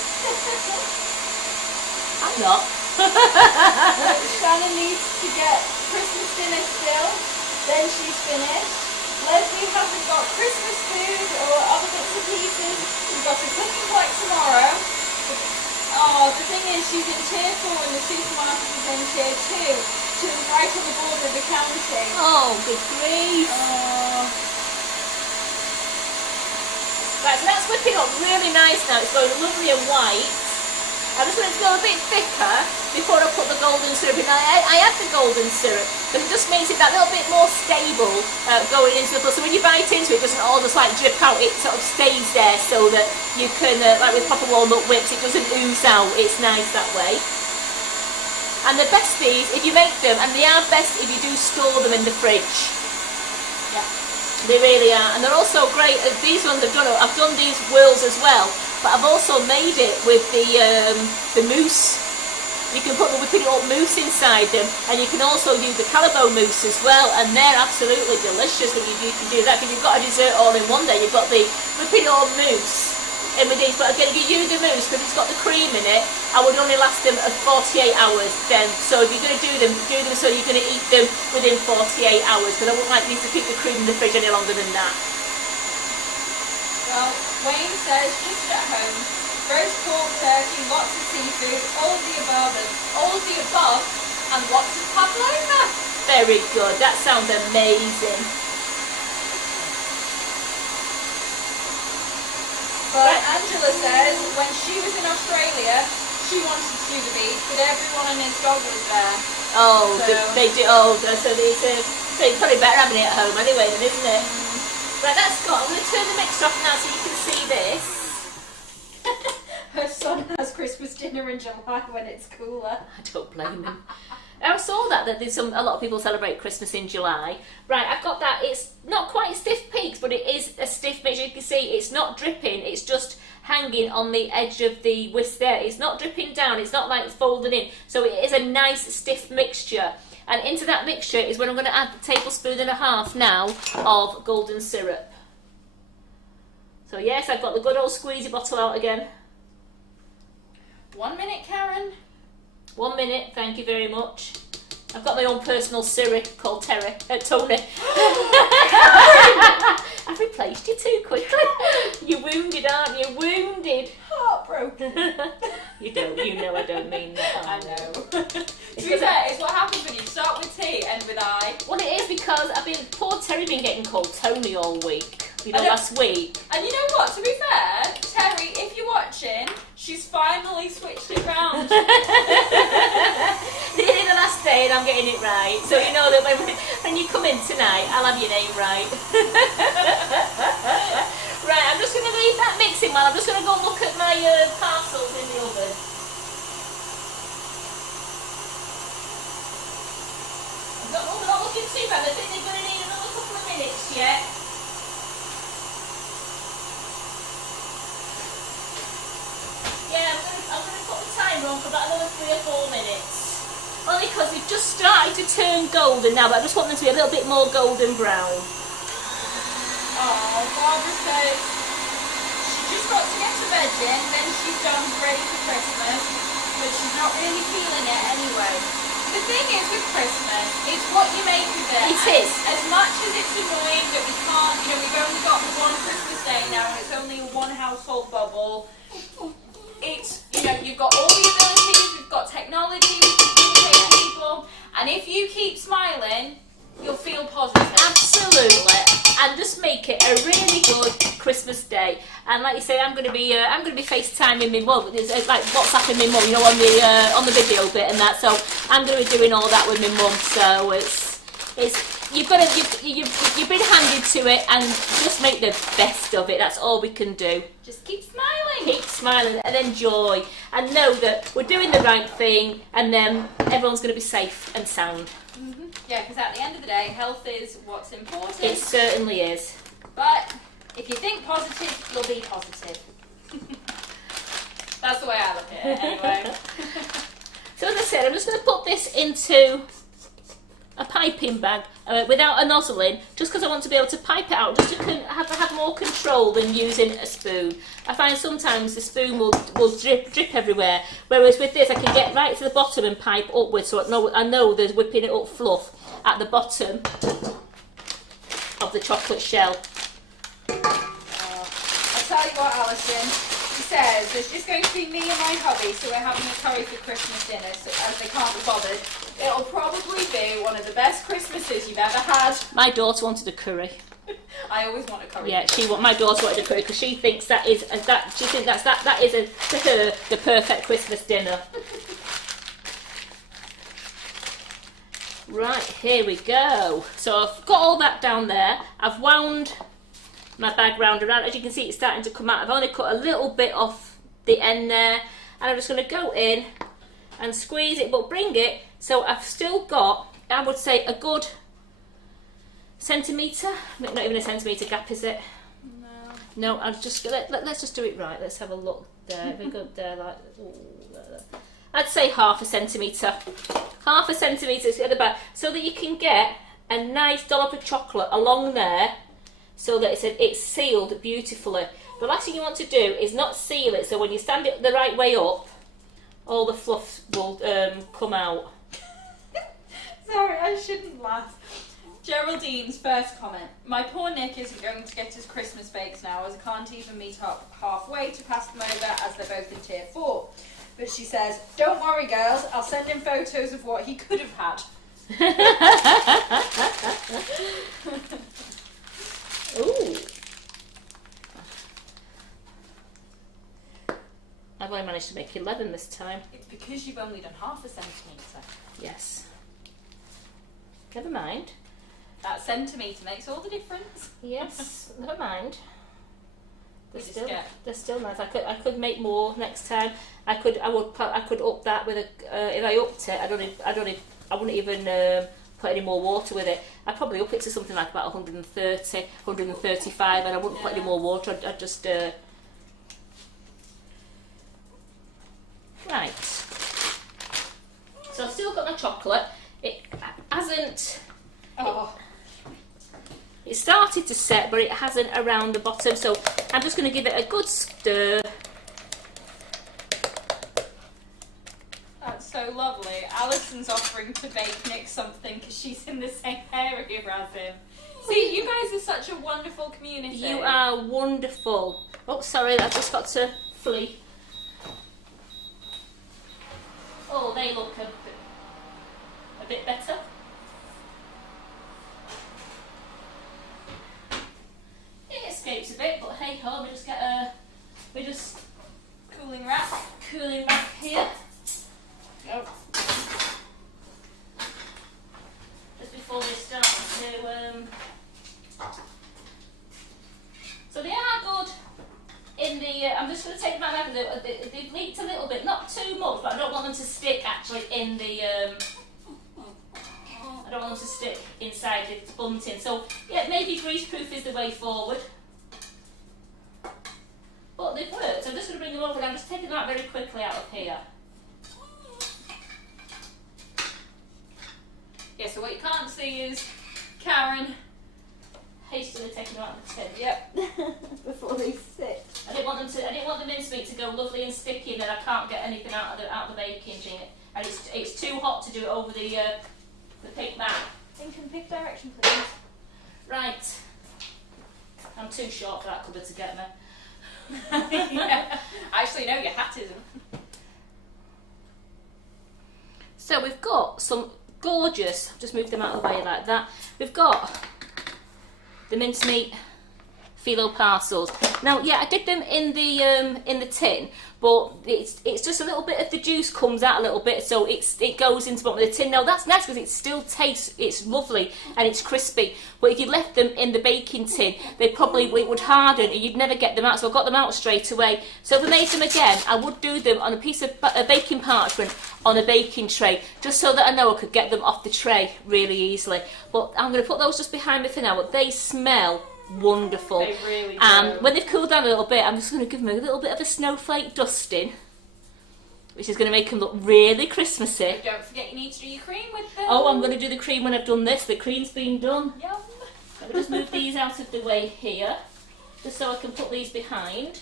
I'm not. Shannon needs to get Christmas dinner still, then she's finished. Leslie hasn't got Christmas food or other bits and pieces. She's got a click and collect tomorrow. Oh, the thing is, she's in tier 4 and the supermarket is in tier 2. She was right on the border of the county. Oh, good grief. Right, so that's whipping up really nice now. It's going lovely and white. I just want it to go a bit thicker before I put the golden syrup in. I add the golden syrup, but it just makes it that little bit more stable going into the flour. So when you bite into it, it doesn't all just like drip out. It sort of stays there so that you can, like with proper walnut whips, it doesn't ooze out. It's nice that way. And the best these, if you make them, and they are best if you do store them in the fridge. Yeah. They really are, and they're also great. These ones I've done these whirls as well. But I've also made it with the mousse. You can put the whipping up mousse inside them, and you can also use the Calabo mousse as well, and they're absolutely delicious. And you can do that, because you've got a dessert all in one day. You've got the whipping up mousse in with these, but again, if you use the mousse, because it's got the cream in it, I would only last them 48 hours then. So if you're going to do them so you're going to eat them within 48 hours, because I wouldn't like these to keep the cream in the fridge any longer than that. Well, Wayne says, just at home, roast pork, turkey, lots of seafood, all of the above, and lots of pavlova. Very good. That sounds amazing. But Angela says, when she was in Australia, she wanted to do the beach, but everyone and his dog was there. Oh, So- they do. Oh, so it's So it's probably better having it at home anyway then, isn't it? Right, that's got. I'm going to turn the mixer off now so you can see this. Her son has Christmas dinner in July when it's cooler. I don't blame him. I saw that there's a lot of people celebrate Christmas in July. Right, I've got that. It's not quite stiff peaks, but it is a stiff mixture. You can see it's not dripping. It's just hanging on the edge of the whisk there. It's not dripping down. It's not like it's folded in. So it is a nice stiff mixture. And into that mixture is when I'm going to add a tablespoon and a half now of golden syrup. So yes, I've got the good old squeezy bottle out again. 1 minute, Karen. 1 minute, thank you very much. I've got my own personal Siri called Tony. I've replaced you too quickly. You're wounded, aren't you? Wounded. Heartbroken. You know I don't mean that. I know. To be fair, it's what happens when you start with T, end with I. Well, it is because poor Terry been getting called Tony all week. Last week. And you know what? To be fair, Terry, if you're watching, she's finally switched it round. They did it the last day and I'm getting it right. So you know that when you come in tonight, I'll have your name right. Right, I'm just going to leave that mixing while I'm just going to go and look at my parcels in the oven. We're not looking too bad. I think they're going to need another couple of minutes yet. Yeah, I'm going to put the timer on for about another 3 or 4 minutes. Only because they've just started to turn golden now, but I just want them to be a little bit more golden brown. Oh, Barbara says she just got to get her veg in, then she's done ready for Christmas, but she's not really feeling it anyway. The thing is with Christmas, it's what you make of it. It is. As much as it's annoying that we can't, we've only got the one Christmas day now and it's only a one household bubble. It's, you've got all the abilities, we've got technology, we can communicate with people, and if you keep smiling, you'll feel positive. Absolutely, and just make it a really good Christmas day. And like you say, I'm going to be FaceTiming my mum. It's like WhatsApping my mum, on the video bit and that. So I'm going to be doing all that with my mum. So you've been handed to it, and just make the best of it. That's all we can do. Just keep smiling. Keep smiling and enjoy, and know that we're doing the right thing, and then everyone's going to be safe and sound. Mm-hmm. Yeah, because at the end of the day, health is what's important. It certainly is. But if you think positive, you'll be positive. That's the way I look at it, anyway. So as I said, I'm just going to put this into a piping bag without a nozzle in, just because I want to be able to pipe it out, just to have more control than using a spoon. I find sometimes the spoon will drip everywhere, whereas with this I can get right to the bottom and pipe upwards, so I know there's whipping it up fluff at the bottom of the chocolate shell. I'll tell you what, Alison, she says there's just going to be me and my hubby, so we're having a curry for Christmas dinner, so as they can't be bothered. It'll probably be one of the best Christmases you've ever had. My daughter wanted a curry. I always want a curry. Yeah, my daughter wanted a curry because she thinks that is to her the perfect Christmas dinner. Right, here we go. So I've got all that down there. I've wound my bag round around. As you can see, it's starting to come out. I've only cut a little bit off the end there, and I'm just going to go in and squeeze it, but bring it so I've still got, I would say, a good centimetre. Not even a centimetre gap, is it? No, I'm just let's just do it right. Let's have a look there. If we go there, like, ooh, there. I'd say half a centimetre. Half a centimetre at the back, so that you can get a nice dollop of chocolate along there, so that it's sealed beautifully. The last thing you want to do is not seal it, so when you stand it the right way up, all the fluff will come out. Sorry, I shouldn't laugh. Geraldine's first comment. My poor Nick isn't going to get his Christmas bakes now, as I can't even meet up halfway to pass them over, as they're both in tier 4. But she says, don't worry girls, I'll send him photos of what he could have had. Ooh. I've only managed to make 11 this time. It's because you've only done half a centimetre. Yes. Never mind. That centimetre makes all the difference. Yes, never mind. We They're still nice. I could make more next time. I could up that with a. If I upped it, I wouldn't even put any more water with it. I'd probably up it to something like about 130, 135, and I wouldn't put any more water. I'd just. Right. So I've still got my chocolate. It hasn't. Oh. It started to set, but it hasn't around the bottom, so I'm just going to give it a good stir. That's so lovely. Alison's offering to bake Nick something because she's in the same area as him. See, you guys are such a wonderful community. You are wonderful. Oh, sorry, I've just got to flee. Oh, they look a bit better. It escapes a bit, but hey ho, we just cooling wrap here. Go. Just before we start to so they are good in the I'm just going to take them out now because they've leaked a little bit, not too much, but I don't want them to stick actually in the I don't want them to stick inside the bunting. So yeah, maybe greaseproof is the way forward. But they've worked. So I'm just going to bring them over and I'm just taking them out very quickly out of here. Yeah, so what you can't see is Karen Hastily taking them out of the tin. Yep. Before they sit. I didn't want the mincemeat to go lovely and sticky, and then I can't get anything out of the baking thing. And it's too hot to do it over the pig mat. Think and pick direction, please. Right. I'm too short for that cupboard to get me. Yeah. Actually, no, your hat isn't. So we've got some gorgeous. Just move them out of the way like that. We've got the mincemeat filo parcels. Now, yeah, I did them in the tin, but it's just a little bit of the juice comes out a little bit, so it goes into the bottom of the tin. Now that's nice because it still tastes, it's lovely and it's crispy. But if you left them in the baking tin, it would harden and you'd never get them out. So I got them out straight away. So if I made them again, I would do them on a piece of baking parchment on a baking tray, just so that I know I could get them off the tray really easily. But I'm going to put those just behind me for now. But they smell wonderful. They really do. And when they've cooled down a little bit, I'm just going to give them a little bit of a snowflake dusting, which is going to make them look really Christmassy. But don't forget you need to do your cream with them. Oh, I'm going to do the cream when I've done this. The cream's been done. Yum. Let me just move these out of the way here, just so I can put these behind.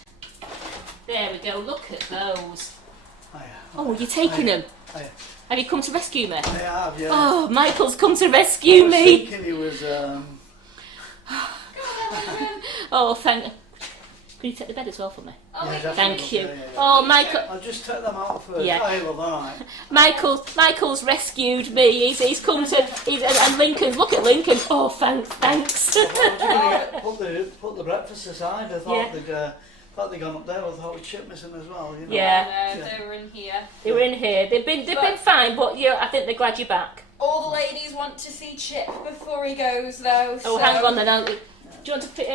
There we go. Look at those. Oh, you're taking them? Have you come to rescue me? I have, yeah. Oh, Michael's come to rescue I was me. thinking he was, Oh, thank. Can you take the bed as well for me? Oh, Yeah, wait. definitely. Thank you. Yeah, yeah, yeah. Oh, Michael. I'll just take them out first. Yeah. I love that. Michael's rescued me. He's come to. And Lincoln. Look at Lincoln. Oh, thanks. Put the breakfast aside. I thought they'd gone up there. I thought we'd ship missing as well. You know? Yeah. No, they were in here. They were in here. They've been fine, but yeah, I think they're glad you're back. All the ladies want to see Chip before he goes, though. Oh, so hang on then. Do you want to put?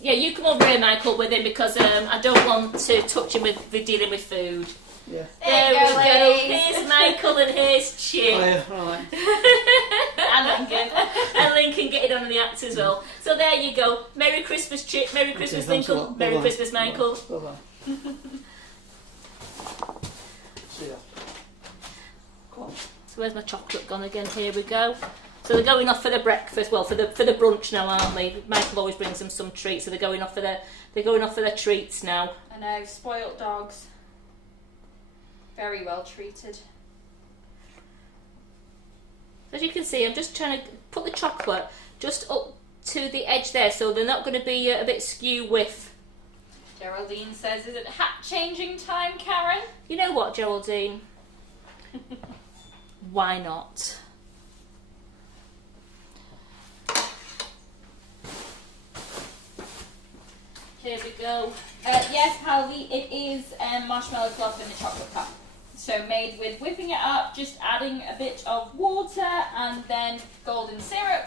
Yeah, you come over here, Michael, with him because I don't want to touch him with dealing with food. Yeah. There you we go, go. ladies. Here's Michael and here's Chip. Oh, yeah, right. And Lincoln. And Lincoln getting on the act as well. So there you go. Merry Christmas, Chip. Merry Christmas, thanks a Lincoln. lot. Merry Bye-bye. Christmas, Michael. Bye-bye. See ya. Come on. So where's my chocolate gone again? Here we go. So they're going off for the breakfast. Well, for the brunch now, aren't they? Michael always brings them some treats, so they're going off for their treats now. I know, spoilt dogs. Very well treated. As you can see, I'm just trying to put the chocolate just up to the edge there, so they're not going to be a bit skew with. Geraldine says, is it hat changing time, Karen? You know what, Geraldine? Why not? Here we go. Yes, Halvey, it is marshmallow fluff in the chocolate cup. So made with whipping it up, just adding a bit of water and then golden syrup.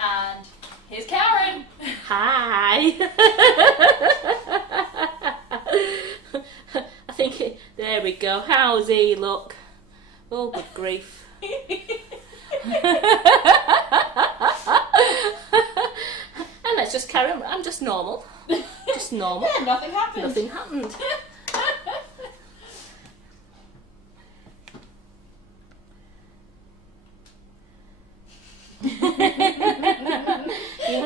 And here's Karen. Hi. I think there we go. How's he look? Oh, good grief. And let's just carry on. I'm just normal. Just normal. Yeah, nothing happened. Nothing happened.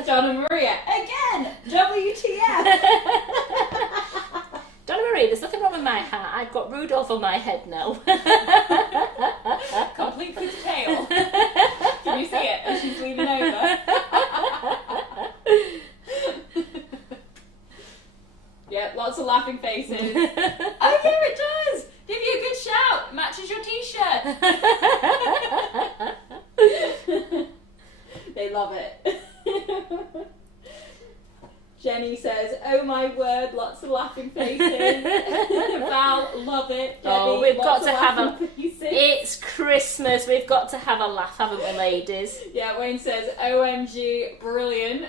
Donna Maria, again, WTF. Donna Marie, there's nothing wrong with my hat. I've got Rudolph on my head now. Complete with tail. Can you see it as she's leaning over? Yeah, lots of laughing faces. Oh yeah, it does. Give you a good shout. It matches your t-shirt. They love it. Jenny says, "Oh my word, lots of laughing faces." Val, love it. Jenny, Oh, we've got lots to of have laughing a. faces. It's Christmas. We've got to have a laugh, haven't we, ladies? Yeah, Wayne says, "OMG, brilliant."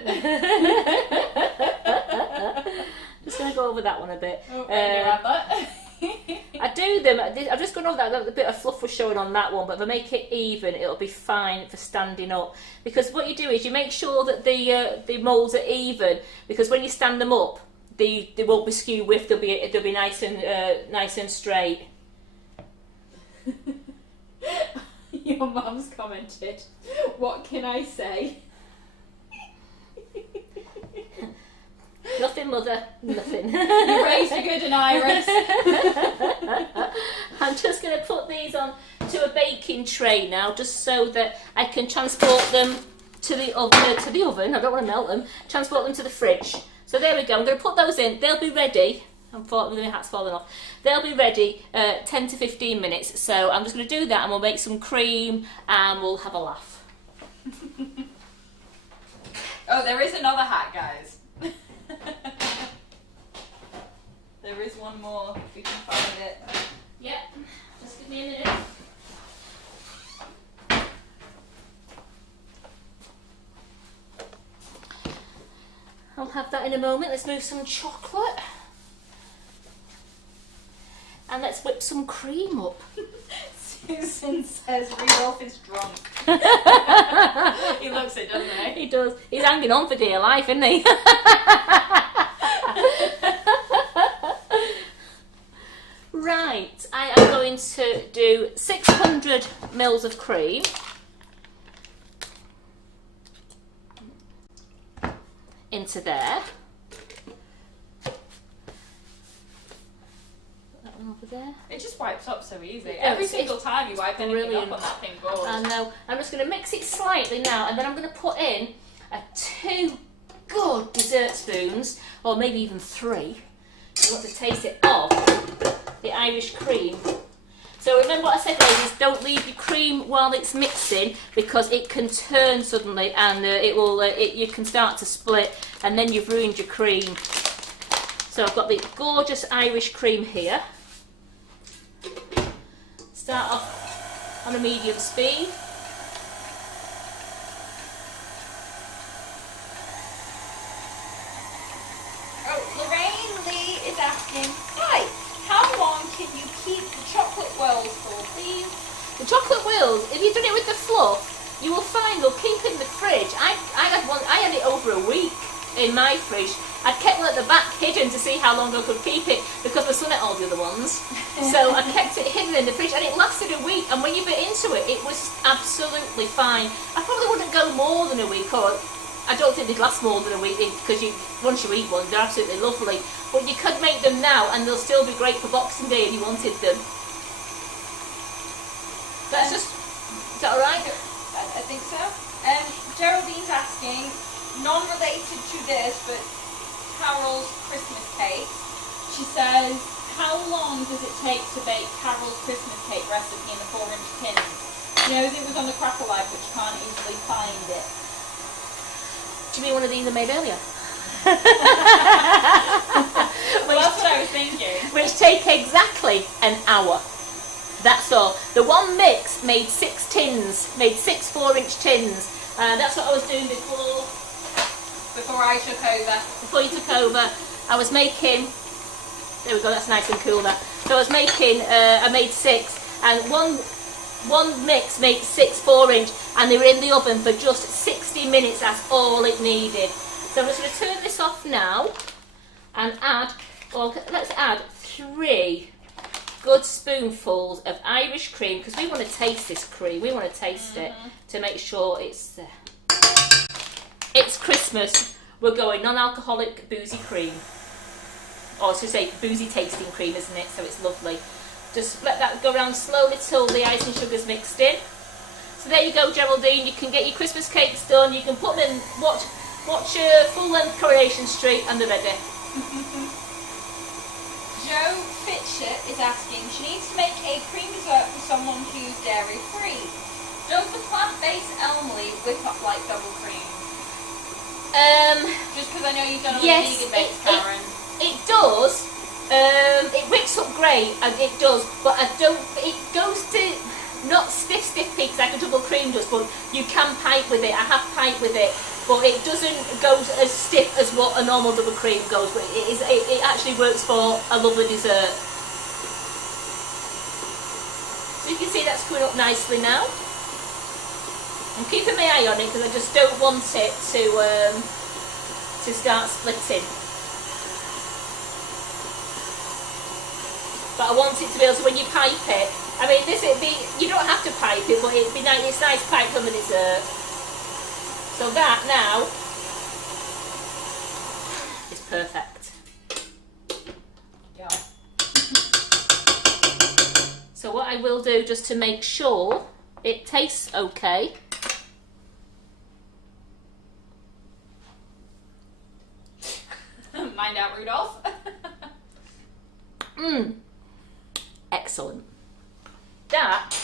Just going to go over that one a bit. Oh, that. I do them. I'm just going over that. A bit of fluff was showing on that one, but if I make it even, it'll be fine for standing up. Because what you do is you make sure that the moulds are even. Because when you stand them up, they won't be skew whiffed. They'll be nice and straight. Your mum's commented, "What can I say?" Nothing, mother. Nothing. You raised a good and Iris. I'm just going to put these on to a baking tray now, just so that I can transport them to the oven. I don't want to melt them. Transport them to the fridge. So there we go. I'm going to put those in. They'll be ready. Unfortunately, my hat's fallen off. They'll be ready 10 to 15 minutes. So I'm just going to do that, and we'll make some cream, and we'll have a laugh. Oh, there is another hat, guys. There is one more, if we can find it. Yep. Just give me a minute. I'll have that in a moment. Let's move some chocolate. And let's whip some cream up. Susan says Rudolph is drunk. He looks it, doesn't he? He does. He's hanging on for dear life, isn't he? Right, I am going to do 600 mils of cream. Into there. That one over there. It just wipes up so easy. Yeah, Every it's single time you wipe anything brilliant. up on that thing goes. I know. I'm just going to mix it slightly now, and then I'm going to put in 2 good dessert spoons, or maybe even 3. You want to taste it of the Irish cream. So remember what I said, ladies, don't leave your cream while it's mixing, because it can turn suddenly and you can start to split, and then you've ruined your cream. So I've got the gorgeous Irish cream here. Start off on a medium speed. Oh, Lorraine Lee is asking, "Hi, how long can you keep the chocolate whirls for, please?" The chocolate whirls, if you've done it with the fluff, you will find they'll keep in the fridge. I had it over a week in my fridge. I'd kept it at the back hidden to see how long I could keep it, because my son ate all the other ones. So I kept it hidden in the fridge, and it lasted a week, and when you bit into it, it was absolutely fine. I probably wouldn't go more than a week, or I don't think they'd last more than a week, because once you eat one, they're absolutely lovely. But you could make them now, and they'll still be great for Boxing Day if you wanted them. That's just, is that alright? I think so. Geraldine's asking, non-related to this, but Carol's Christmas cake. She says, "How long does it take to bake Carol's Christmas cake recipe in the 4-inch tins?" She knows it was on the Crackle Life, but she can't easily find it. Do you mean one of these I made earlier? Well, that's what I was thinking. which take exactly an hour. That's all. The one mix made 6 tins, made 6 4-inch tins. That's what I was doing before I took over. Before you took over, I was making. There we go. That's nice and cool. That. So I was making. I made 6, and one mix made 6 4-inch, and they were in the oven for just 60 minutes. That's all it needed. So I'm just going to turn this off now, and add. Well, let's add 3 good spoonfuls of Irish cream, because we want to taste this cream. We want to taste it to make sure it's Christmas. We're going non-alcoholic boozy cream, or I should say boozy tasting cream, isn't it? So it's lovely. Just let that go around slowly till the ice and sugar's mixed in. So there you go, Geraldine. You can get your Christmas cakes done. You can put them in, watch your full-length Coronation Street, and they're ready. Joe Fitchett is asking, she needs to make a cream dessert for someone who's dairy-free. Does the plant-based Elmley whip up like double cream? Just because I know you've done a yes, vegan base, Karen. It does. It whips up great, and it does. But I don't. It goes to not stiff peaks like a double cream does. But you can pipe with it. I have piped with it, but it doesn't go as stiff as what a normal double cream goes. But it actually works for a lovely dessert. So you can see that's coming up nicely now. I'm keeping my eye on it because I just don't want it to start splitting. But I want it to be able to, when you pipe it, I mean, you don't have to pipe it, but it'd be nice, it's nice piped on the dessert. So that now is perfect. Yeah. So what I will do, just to make sure it tastes okay, Mind out, Rudolph. Excellent. That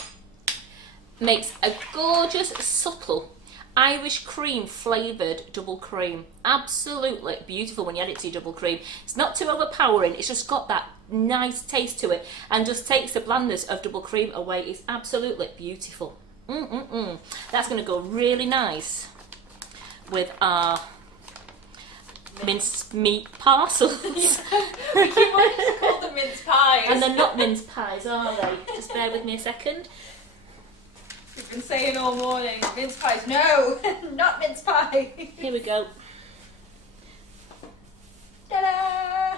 makes a gorgeous, subtle Irish cream flavoured double cream. Absolutely beautiful when you add it to your double cream. It's not too overpowering, it's just got that nice taste to it and just takes the blandness of double cream away. It's absolutely beautiful. That's going to go really nice with our minced meat parcels. We keep wanting to call them mince pies. And they're not mince pies, are they? Just bear with me a second. We've been saying all morning, mince pies. No, not mince pie. Here we go. Ta-da!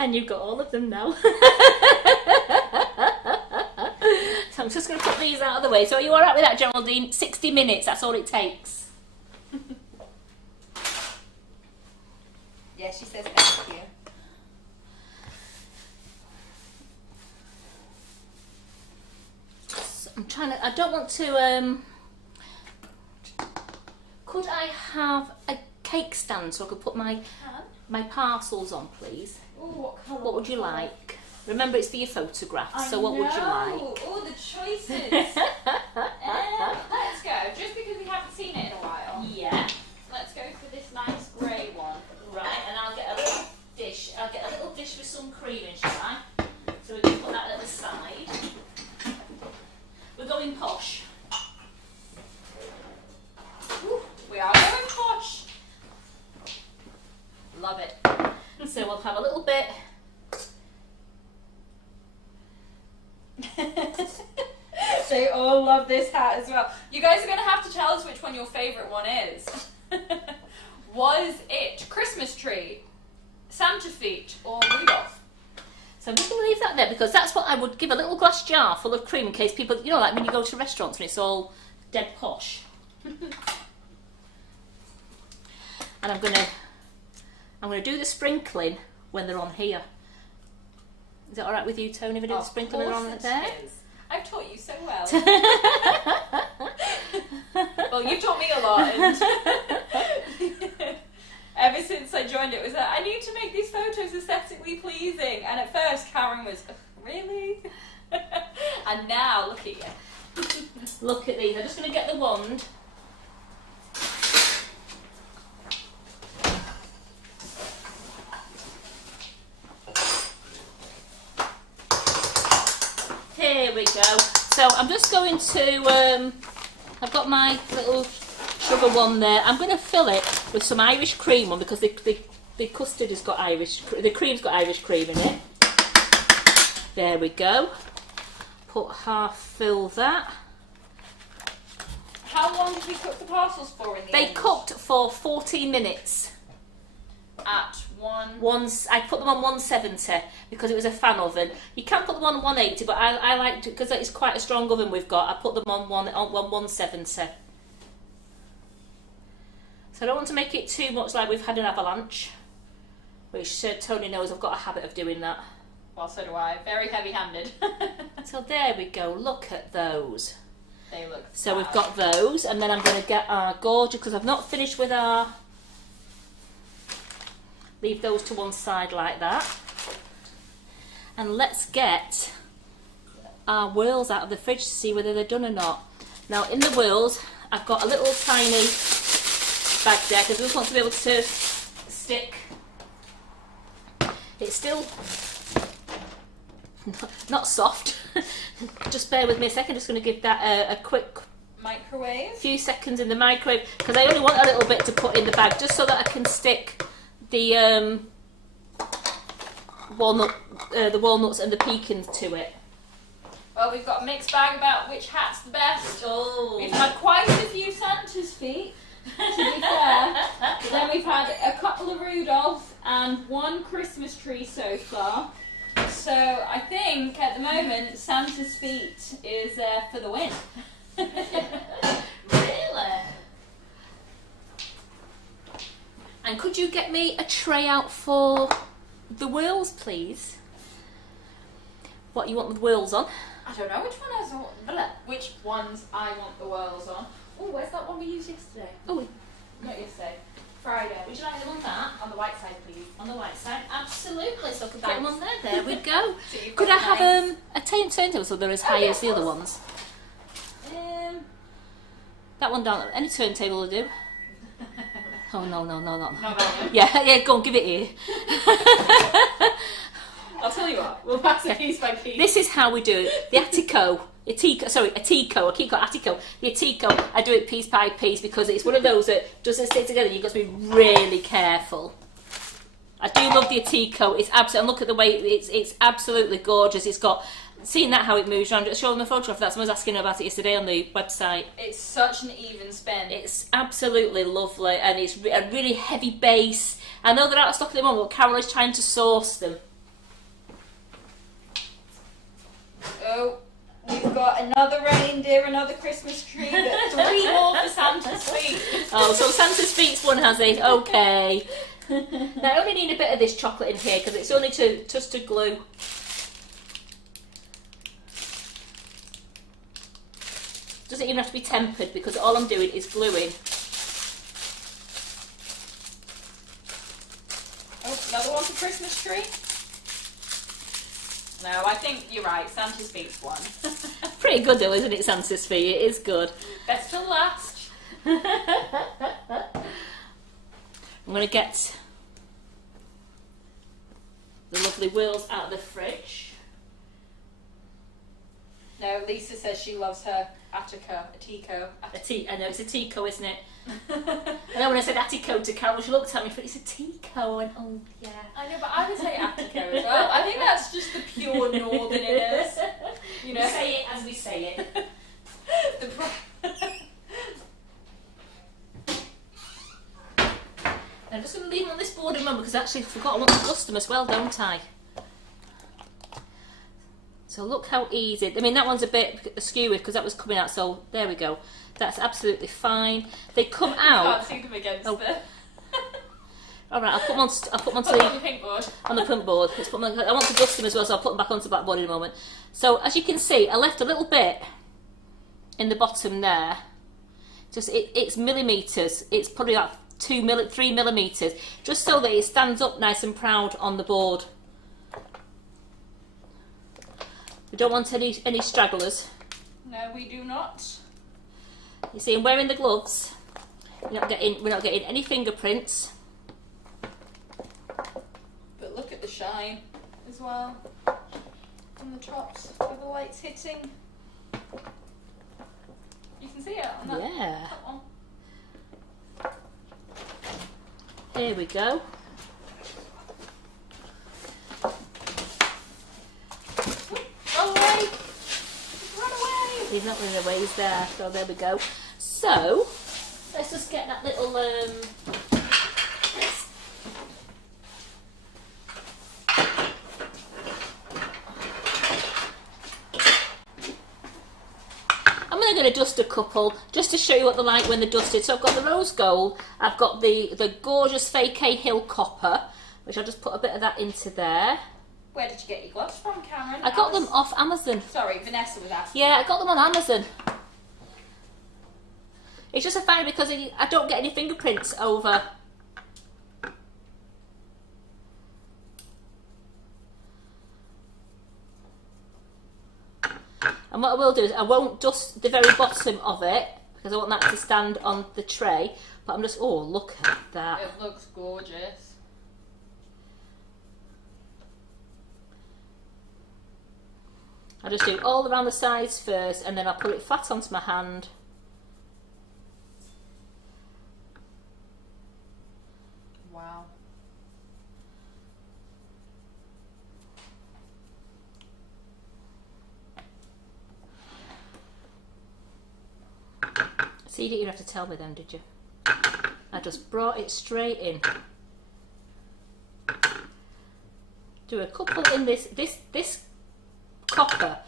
And you've got all of them now. So I'm just going to put these out of the way. So are you alright with that, Geraldine? 60 minutes, that's all it takes. Yeah, she says thank you. So I'm trying to, I don't want to, could I have a cake stand so I could put my parcels on, please? Ooh, what colour? What would you like? Remember, it's for your photographs, so what would you like? Oh, the choices. Let's go. Just because we haven't seen it in a while. Yeah. Let's go for this nice grey one. Right, and I'll get a little dish. I'll get a little dish with some cream in, shall I? So we can put that at the side. We're going posh. Ooh, we are going posh. Love it. So we'll have a little bit. They all love this hat as well. You guys are going to have to tell us which one your favourite one is. Was it Christmas tree, Santa feet, or Rudolph? So I'm just going to leave that there because that's what I would give a little glass jar full of cream in case people, you know, like when you go to restaurants and it's all dead posh. And I'm going to do the sprinkling when they're on here. Is it all right with you, Tony, if I do the sprinkling when they're on there? I've taught you so well. Well, you've taught me a lot. And ever since I joined, it was like, I need to make these photos aesthetically pleasing. And at first, Karen was, really? And now, look at you. Look at these. I'm just going to get the wand. we go. So I'm just going to, I've got my little sugar one there. I'm going to fill it with some Irish cream on because the custard has got the cream's got Irish cream in it. There we go. Fill that. How long did we cook the parcels for in the They end? cooked for 14 minutes. At one... I put them on 170 because it was a fan oven. You can put them on 180, but I like to, because it's quite a strong oven we've got, I put them on 170. So I don't want to make it too much like we've had an avalanche, which Tony knows I've got a habit of doing that. Well, so do I. Very heavy-handed. So there we go, look at those. They look So we've fab. got those, and then I'm going to get our gorgeous, because I've not finished with our... Leave those to one side like that. And let's get our whirls out of the fridge to see whether they're done or not. Now in the whirls, I've got a little tiny bag there because I just want to be able to stick. It's still not soft. Just bear with me a second, just going to give that a quick Microwave? few seconds in the microwave because I only want a little bit to put in the bag just so that I can stick the walnuts and the pecans to it. Well, we've got a mixed bag about which hat's the best. Oh. We've had quite a few Santa's feet, to be fair. But then we've had a couple of Rudolph and one Christmas tree so far. So I think at the moment Santa's feet is for the win. Really? And could you get me a tray out for the whirls, please? What you want the whirls on? I don't know which ones I want the whirls on. Oh, where's that one we used yesterday? Oh, Not yesterday. Friday. would you like them on that? On the white side, please. On the white side? Absolutely. So I can put Thanks. them on there. There we go. So you've Could got I have nice- a turntable so they're as high yeah, as the of other course. ones? That one down. Any turntable will do. Oh no. Not that one. Yeah, go on, give it here. I'll tell you what, we'll pass it piece by piece. This is how we do it. The Attico. A Tico, I keep calling it Attico. The Attico, I do it piece by piece because it's one of those that doesn't stick together. You've got to be really careful. I do love the Attico. It's absolutely, and look at the way it's absolutely gorgeous. It's got, seeing that how it moves around. Just show them a photograph of that. Someone was asking about it yesterday on the website. It's such an even spin. It's absolutely lovely, and it's a really heavy base. I know they're out of stock at the moment, but Carol is trying to source them. Oh, we've got another reindeer, another Christmas tree, but 3 more for Santa's feet. Oh, so Santa's feet's one, has he? Okay. Now I only need a bit of this chocolate in here because it's only just to glue. Doesn't even have to be tempered because all I'm doing is gluing. Oh, another one for Christmas tree. No, I think you're right. Santa's feet's one. Pretty good though, isn't it, Santa's feet? It is good. Best till last. I'm going to get the lovely whirls out of the fridge. No, Lisa says she loves her Attico. I know, it's a Tico, isn't it? I know when I said Attico to Carol, she looked at me and said, it's a Tico. I went, oh yeah. I know, but I would say Attico as well. I think that's just the pure northern in us. You know? We say it as we say it. The I'm just going to leave them on this board a moment because I actually forgot I want to dust them as well, don't I? So look how easy. I mean, that one's a bit skewered because that was coming out, so there we go. That's absolutely fine. They come out. can't see them against Oh. the... All right, I'll put them on. I'll put them Put them on onto the pink board. on the print board. Let's put them on, I want to dust them as well, so I'll put them back onto the blackboard in a moment. So as you can see, I left a little bit in the bottom there. Just it's millimeters. It's probably about 3 millimeters, just so that it stands up nice and proud on the board. We don't want any stragglers. No, we do not. You see, I'm wearing the gloves. We're not getting any fingerprints. But look at the shine as well. from the tops where the light's hitting. You can see it on that Yeah. top one. Here we go. Run away! Run away! He's not running away, he's there. So there we go. So, let's just get that little... I'm going to dust a couple just to show you what they're like when they're dusted. So I've got the rose gold, I've got the gorgeous Fake Hill copper, which I'll just put a bit of that into there. Where did you get your gloves from, Cameron? I got them off Amazon. Sorry, Vanessa was asking. Yeah, I got them on Amazon. It's just a fine because I don't get any fingerprints over. And what I will do is I won't dust the very bottom of it because I want that to stand on the tray. But I'm just, oh, look at that. It looks gorgeous. I just do all around the sides first and then I'll put it flat onto my hand. Wow. So you didn't even have to tell me then, did you? I just brought it straight in. Do a couple in this copper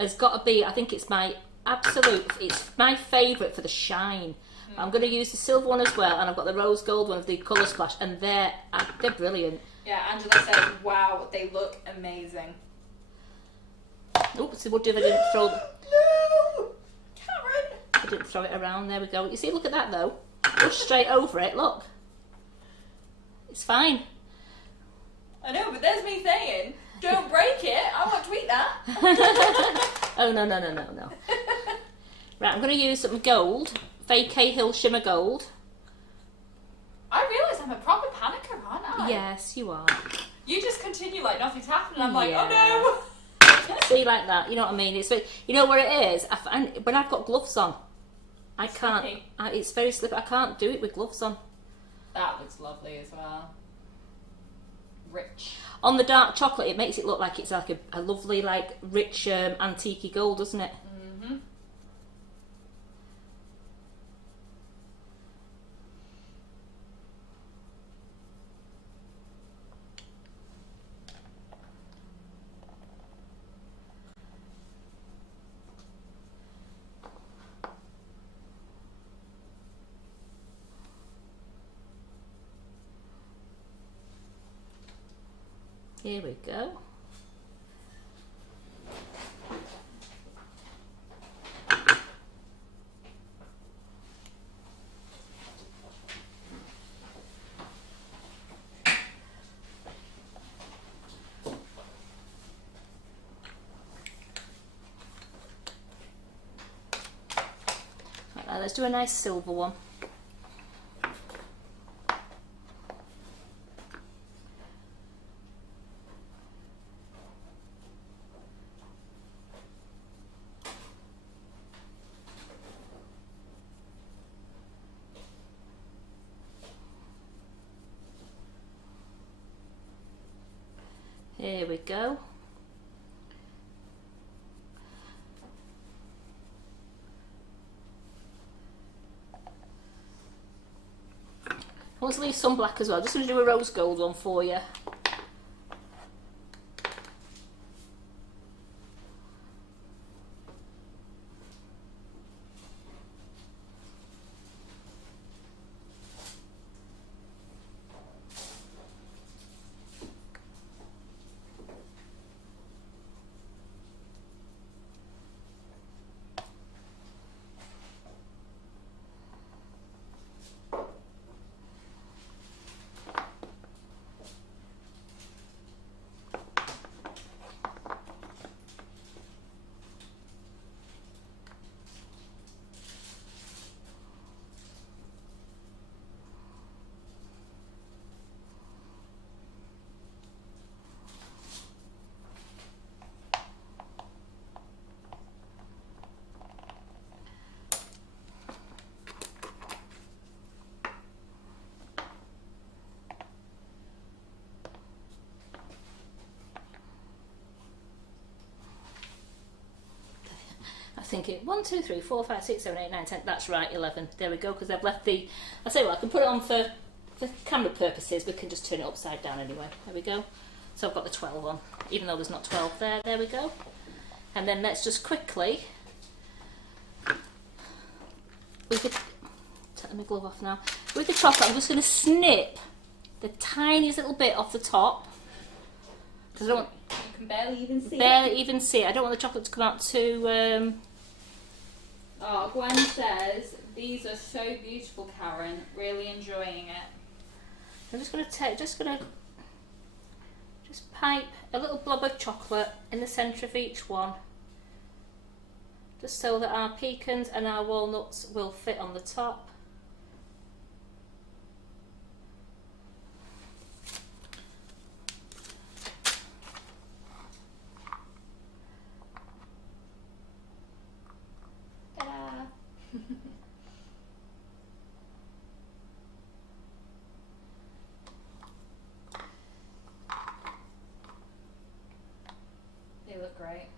has got to be, I think it's my absolute, it's my favourite for the shine. I'm going to use the silver one as well, and I've got the rose gold one of the Colour Splash, and they're brilliant. Yeah, Angela says, wow, they look amazing. Oops, it would do if I didn't throw... No! Karen! I didn't throw it around, there we go. You see, look at that though. Push straight over it, look. It's fine. I know, but there's me saying, don't break it, I want to eat that. Oh, no. Right, I'm going to use some gold, Fake Hill Shimmer Gold. I realise I'm a proper panicker, aren't I? Yes, you are. You just continue like nothing's happened, and I'm like, Yeah. oh no! See, like that, you know what I mean? It's, you know where it is? I find, when I've got gloves on, I can't, Slippy. it's very slippery, I can't do it with gloves on. That looks lovely as well. Rich. On the dark chocolate, it makes it look like it's like a lovely, like, rich, antique gold, doesn't it? Mm-hmm. Here we go. Right, now let's do a nice silver one. Here we go. I want to leave some black as well. Just going to do a rose gold one for you. thinking 1, 2, 3, 4, 5, 6, 7, 8, 9, 10. That's right, 11. There we go, because I've left the... I'll tell you what, I can put it on for camera purposes. We can just turn it upside down anyway. There we go. So I've got the 12 on, even though there's not 12 there. There we go. And then let's just quickly... We could take my glove off now. With the chocolate, I'm just going to snip the tiniest little bit off the top. Because I don't want... You can barely even see Barely even see it. I don't want the chocolate to come out too... Oh, Gwen says, these are so beautiful, Karen. Really enjoying it. I'm just going to just pipe a little blob of chocolate in the centre of each one. Just so that our pecans and our walnuts will fit on the top. They look great.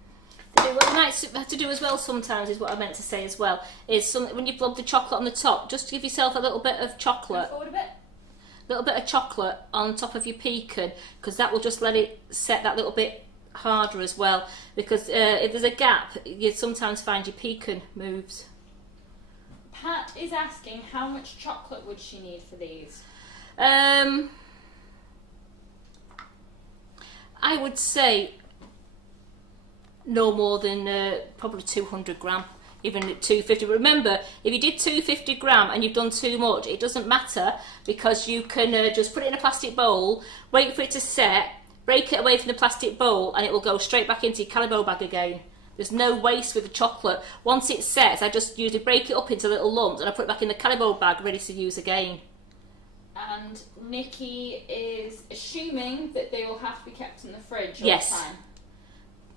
What you might have to do as well sometimes is what I meant to say as well, is when you blob the chocolate on the top, just give yourself a little bit of chocolate. Forward a bit. Little bit of chocolate on top of your pecan, because that will just let it set that little bit harder as well, because if there's a gap you sometimes find your pecan moves. Pat is asking how much chocolate would she need for these? I would say no more than probably 200 gram, even at 250. Remember, if you did 250 gram and you've done too much, it doesn't matter, because you can just put it in a plastic bowl, wait for it to set, break it away from the plastic bowl, and it will go straight back into your Calabo bag again. There's no waste with the chocolate. Once it sets, I just usually break it up into little lumps and I put it back in the Calabo bag ready to use again. And Nikki is assuming that they will have to be kept in the fridge all Yes. the time.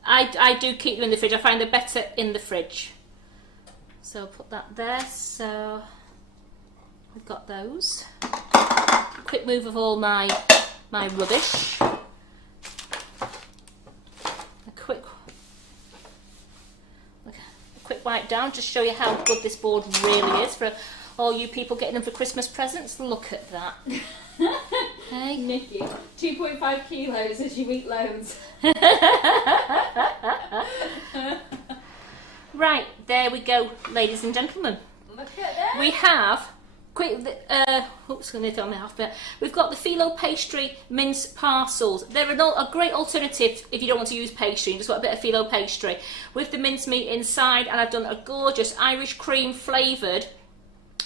I do keep them in the fridge. I find they're better in the fridge. So put that there. So we've got those. Quick move of all my rubbish. A quick wipe down, just show you how good this board really is for all you people getting them for Christmas presents. Look at that. Hey. Nikki, 2.5 kilos as you eat loads. Right, there we go, ladies and gentlemen. Look at that. We have oops, going to throw me off a bit. We've got the filo pastry mince parcels. They're a great alternative if you don't want to use pastry. You just want a bit of filo pastry with the mincemeat inside, and I've done a gorgeous Irish cream flavoured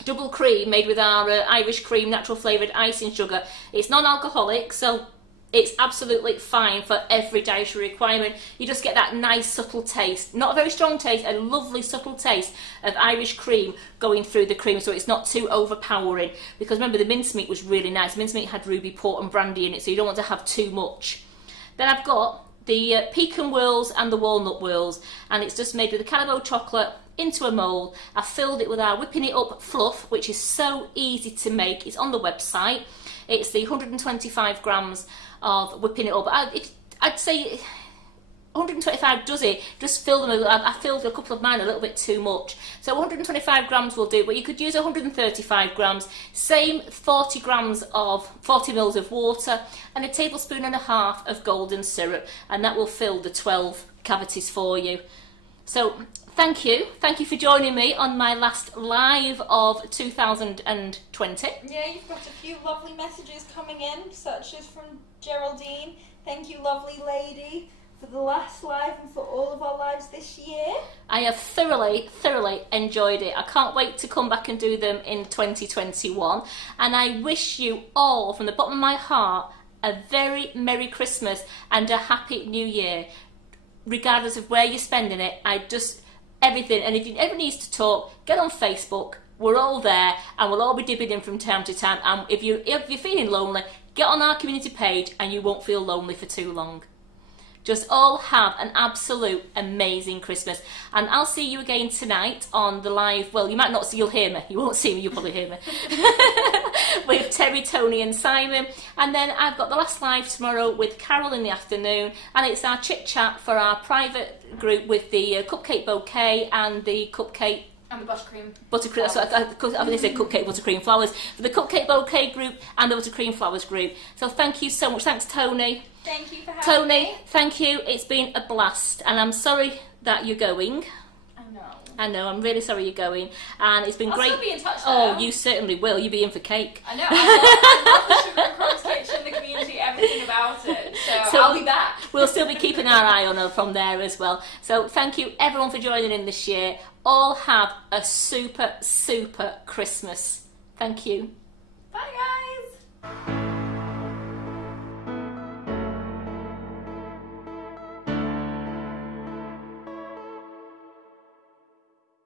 double cream made with our Irish cream natural flavoured icing sugar. It's non-alcoholic, so it's absolutely fine for every dietary requirement. You just get that nice subtle taste, not a very strong taste, a lovely subtle taste of Irish cream going through the cream, so it's not too overpowering. Because remember, the mincemeat was really nice. Mincemeat had ruby port and brandy in it, so you don't want to have too much. Then I've got the pecan whirls and the walnut whirls, and it's just made with the Calabo chocolate into a mould. I filled it with our whipping it up fluff, which is so easy to make. It's on the website. It's the 125 grams of whipping it up. I'd say 125 does it. Just fill them. I filled a couple of mine a little bit too much. So 125 grams will do, but you could use 135 grams. Same 40 mils of water and a tablespoon and a half of golden syrup, and that will fill the 12 cavities for you. So thank you for joining me on my last live of 2020. Yeah, you've got a few lovely messages coming in, such as from Geraldine. Thank you, lovely lady, for the last live and for all of our lives this year. I have thoroughly enjoyed it. I can't wait to come back and do them in 2021, and I wish you all from the bottom of my heart a very Merry Christmas and a Happy New Year. Regardless of where you're spending it, everything. And if you ever need to talk, get on Facebook. We're all there, and we'll all be dipping in from time to time. And if you're feeling lonely, get on our community page, and you won't feel lonely for too long. Just all have an absolute amazing Christmas, and I'll see you again tonight on the live. Well, you might not see. You'll hear me. You won't see me. You'll probably hear me. With Terry, Tony and Simon. And then I've got the last live tomorrow with Carol in the afternoon, and it's our chit chat for our private group with the cupcake bouquet and the cupcake And the buttercream. buttercream. So I was going to say cupcake buttercream flowers for the cupcake bouquet group and the buttercream flowers group. So thank you so much. Thanks, Tony. Thank you for having Tony, me. thank you. It's been a blast, and I'm sorry that you're going. I know. I know, I'm really sorry you're going, and it's been I'll great. still be in touch Oh, though. you certainly will. You'll be in for cake. I know. I love the Sugar and Crumbs kitchen, the community, everything about it. So I'll be back. We'll still be keeping our eye on her from there as well. So thank you everyone for joining in this year. All have a super, super Christmas. Thank you.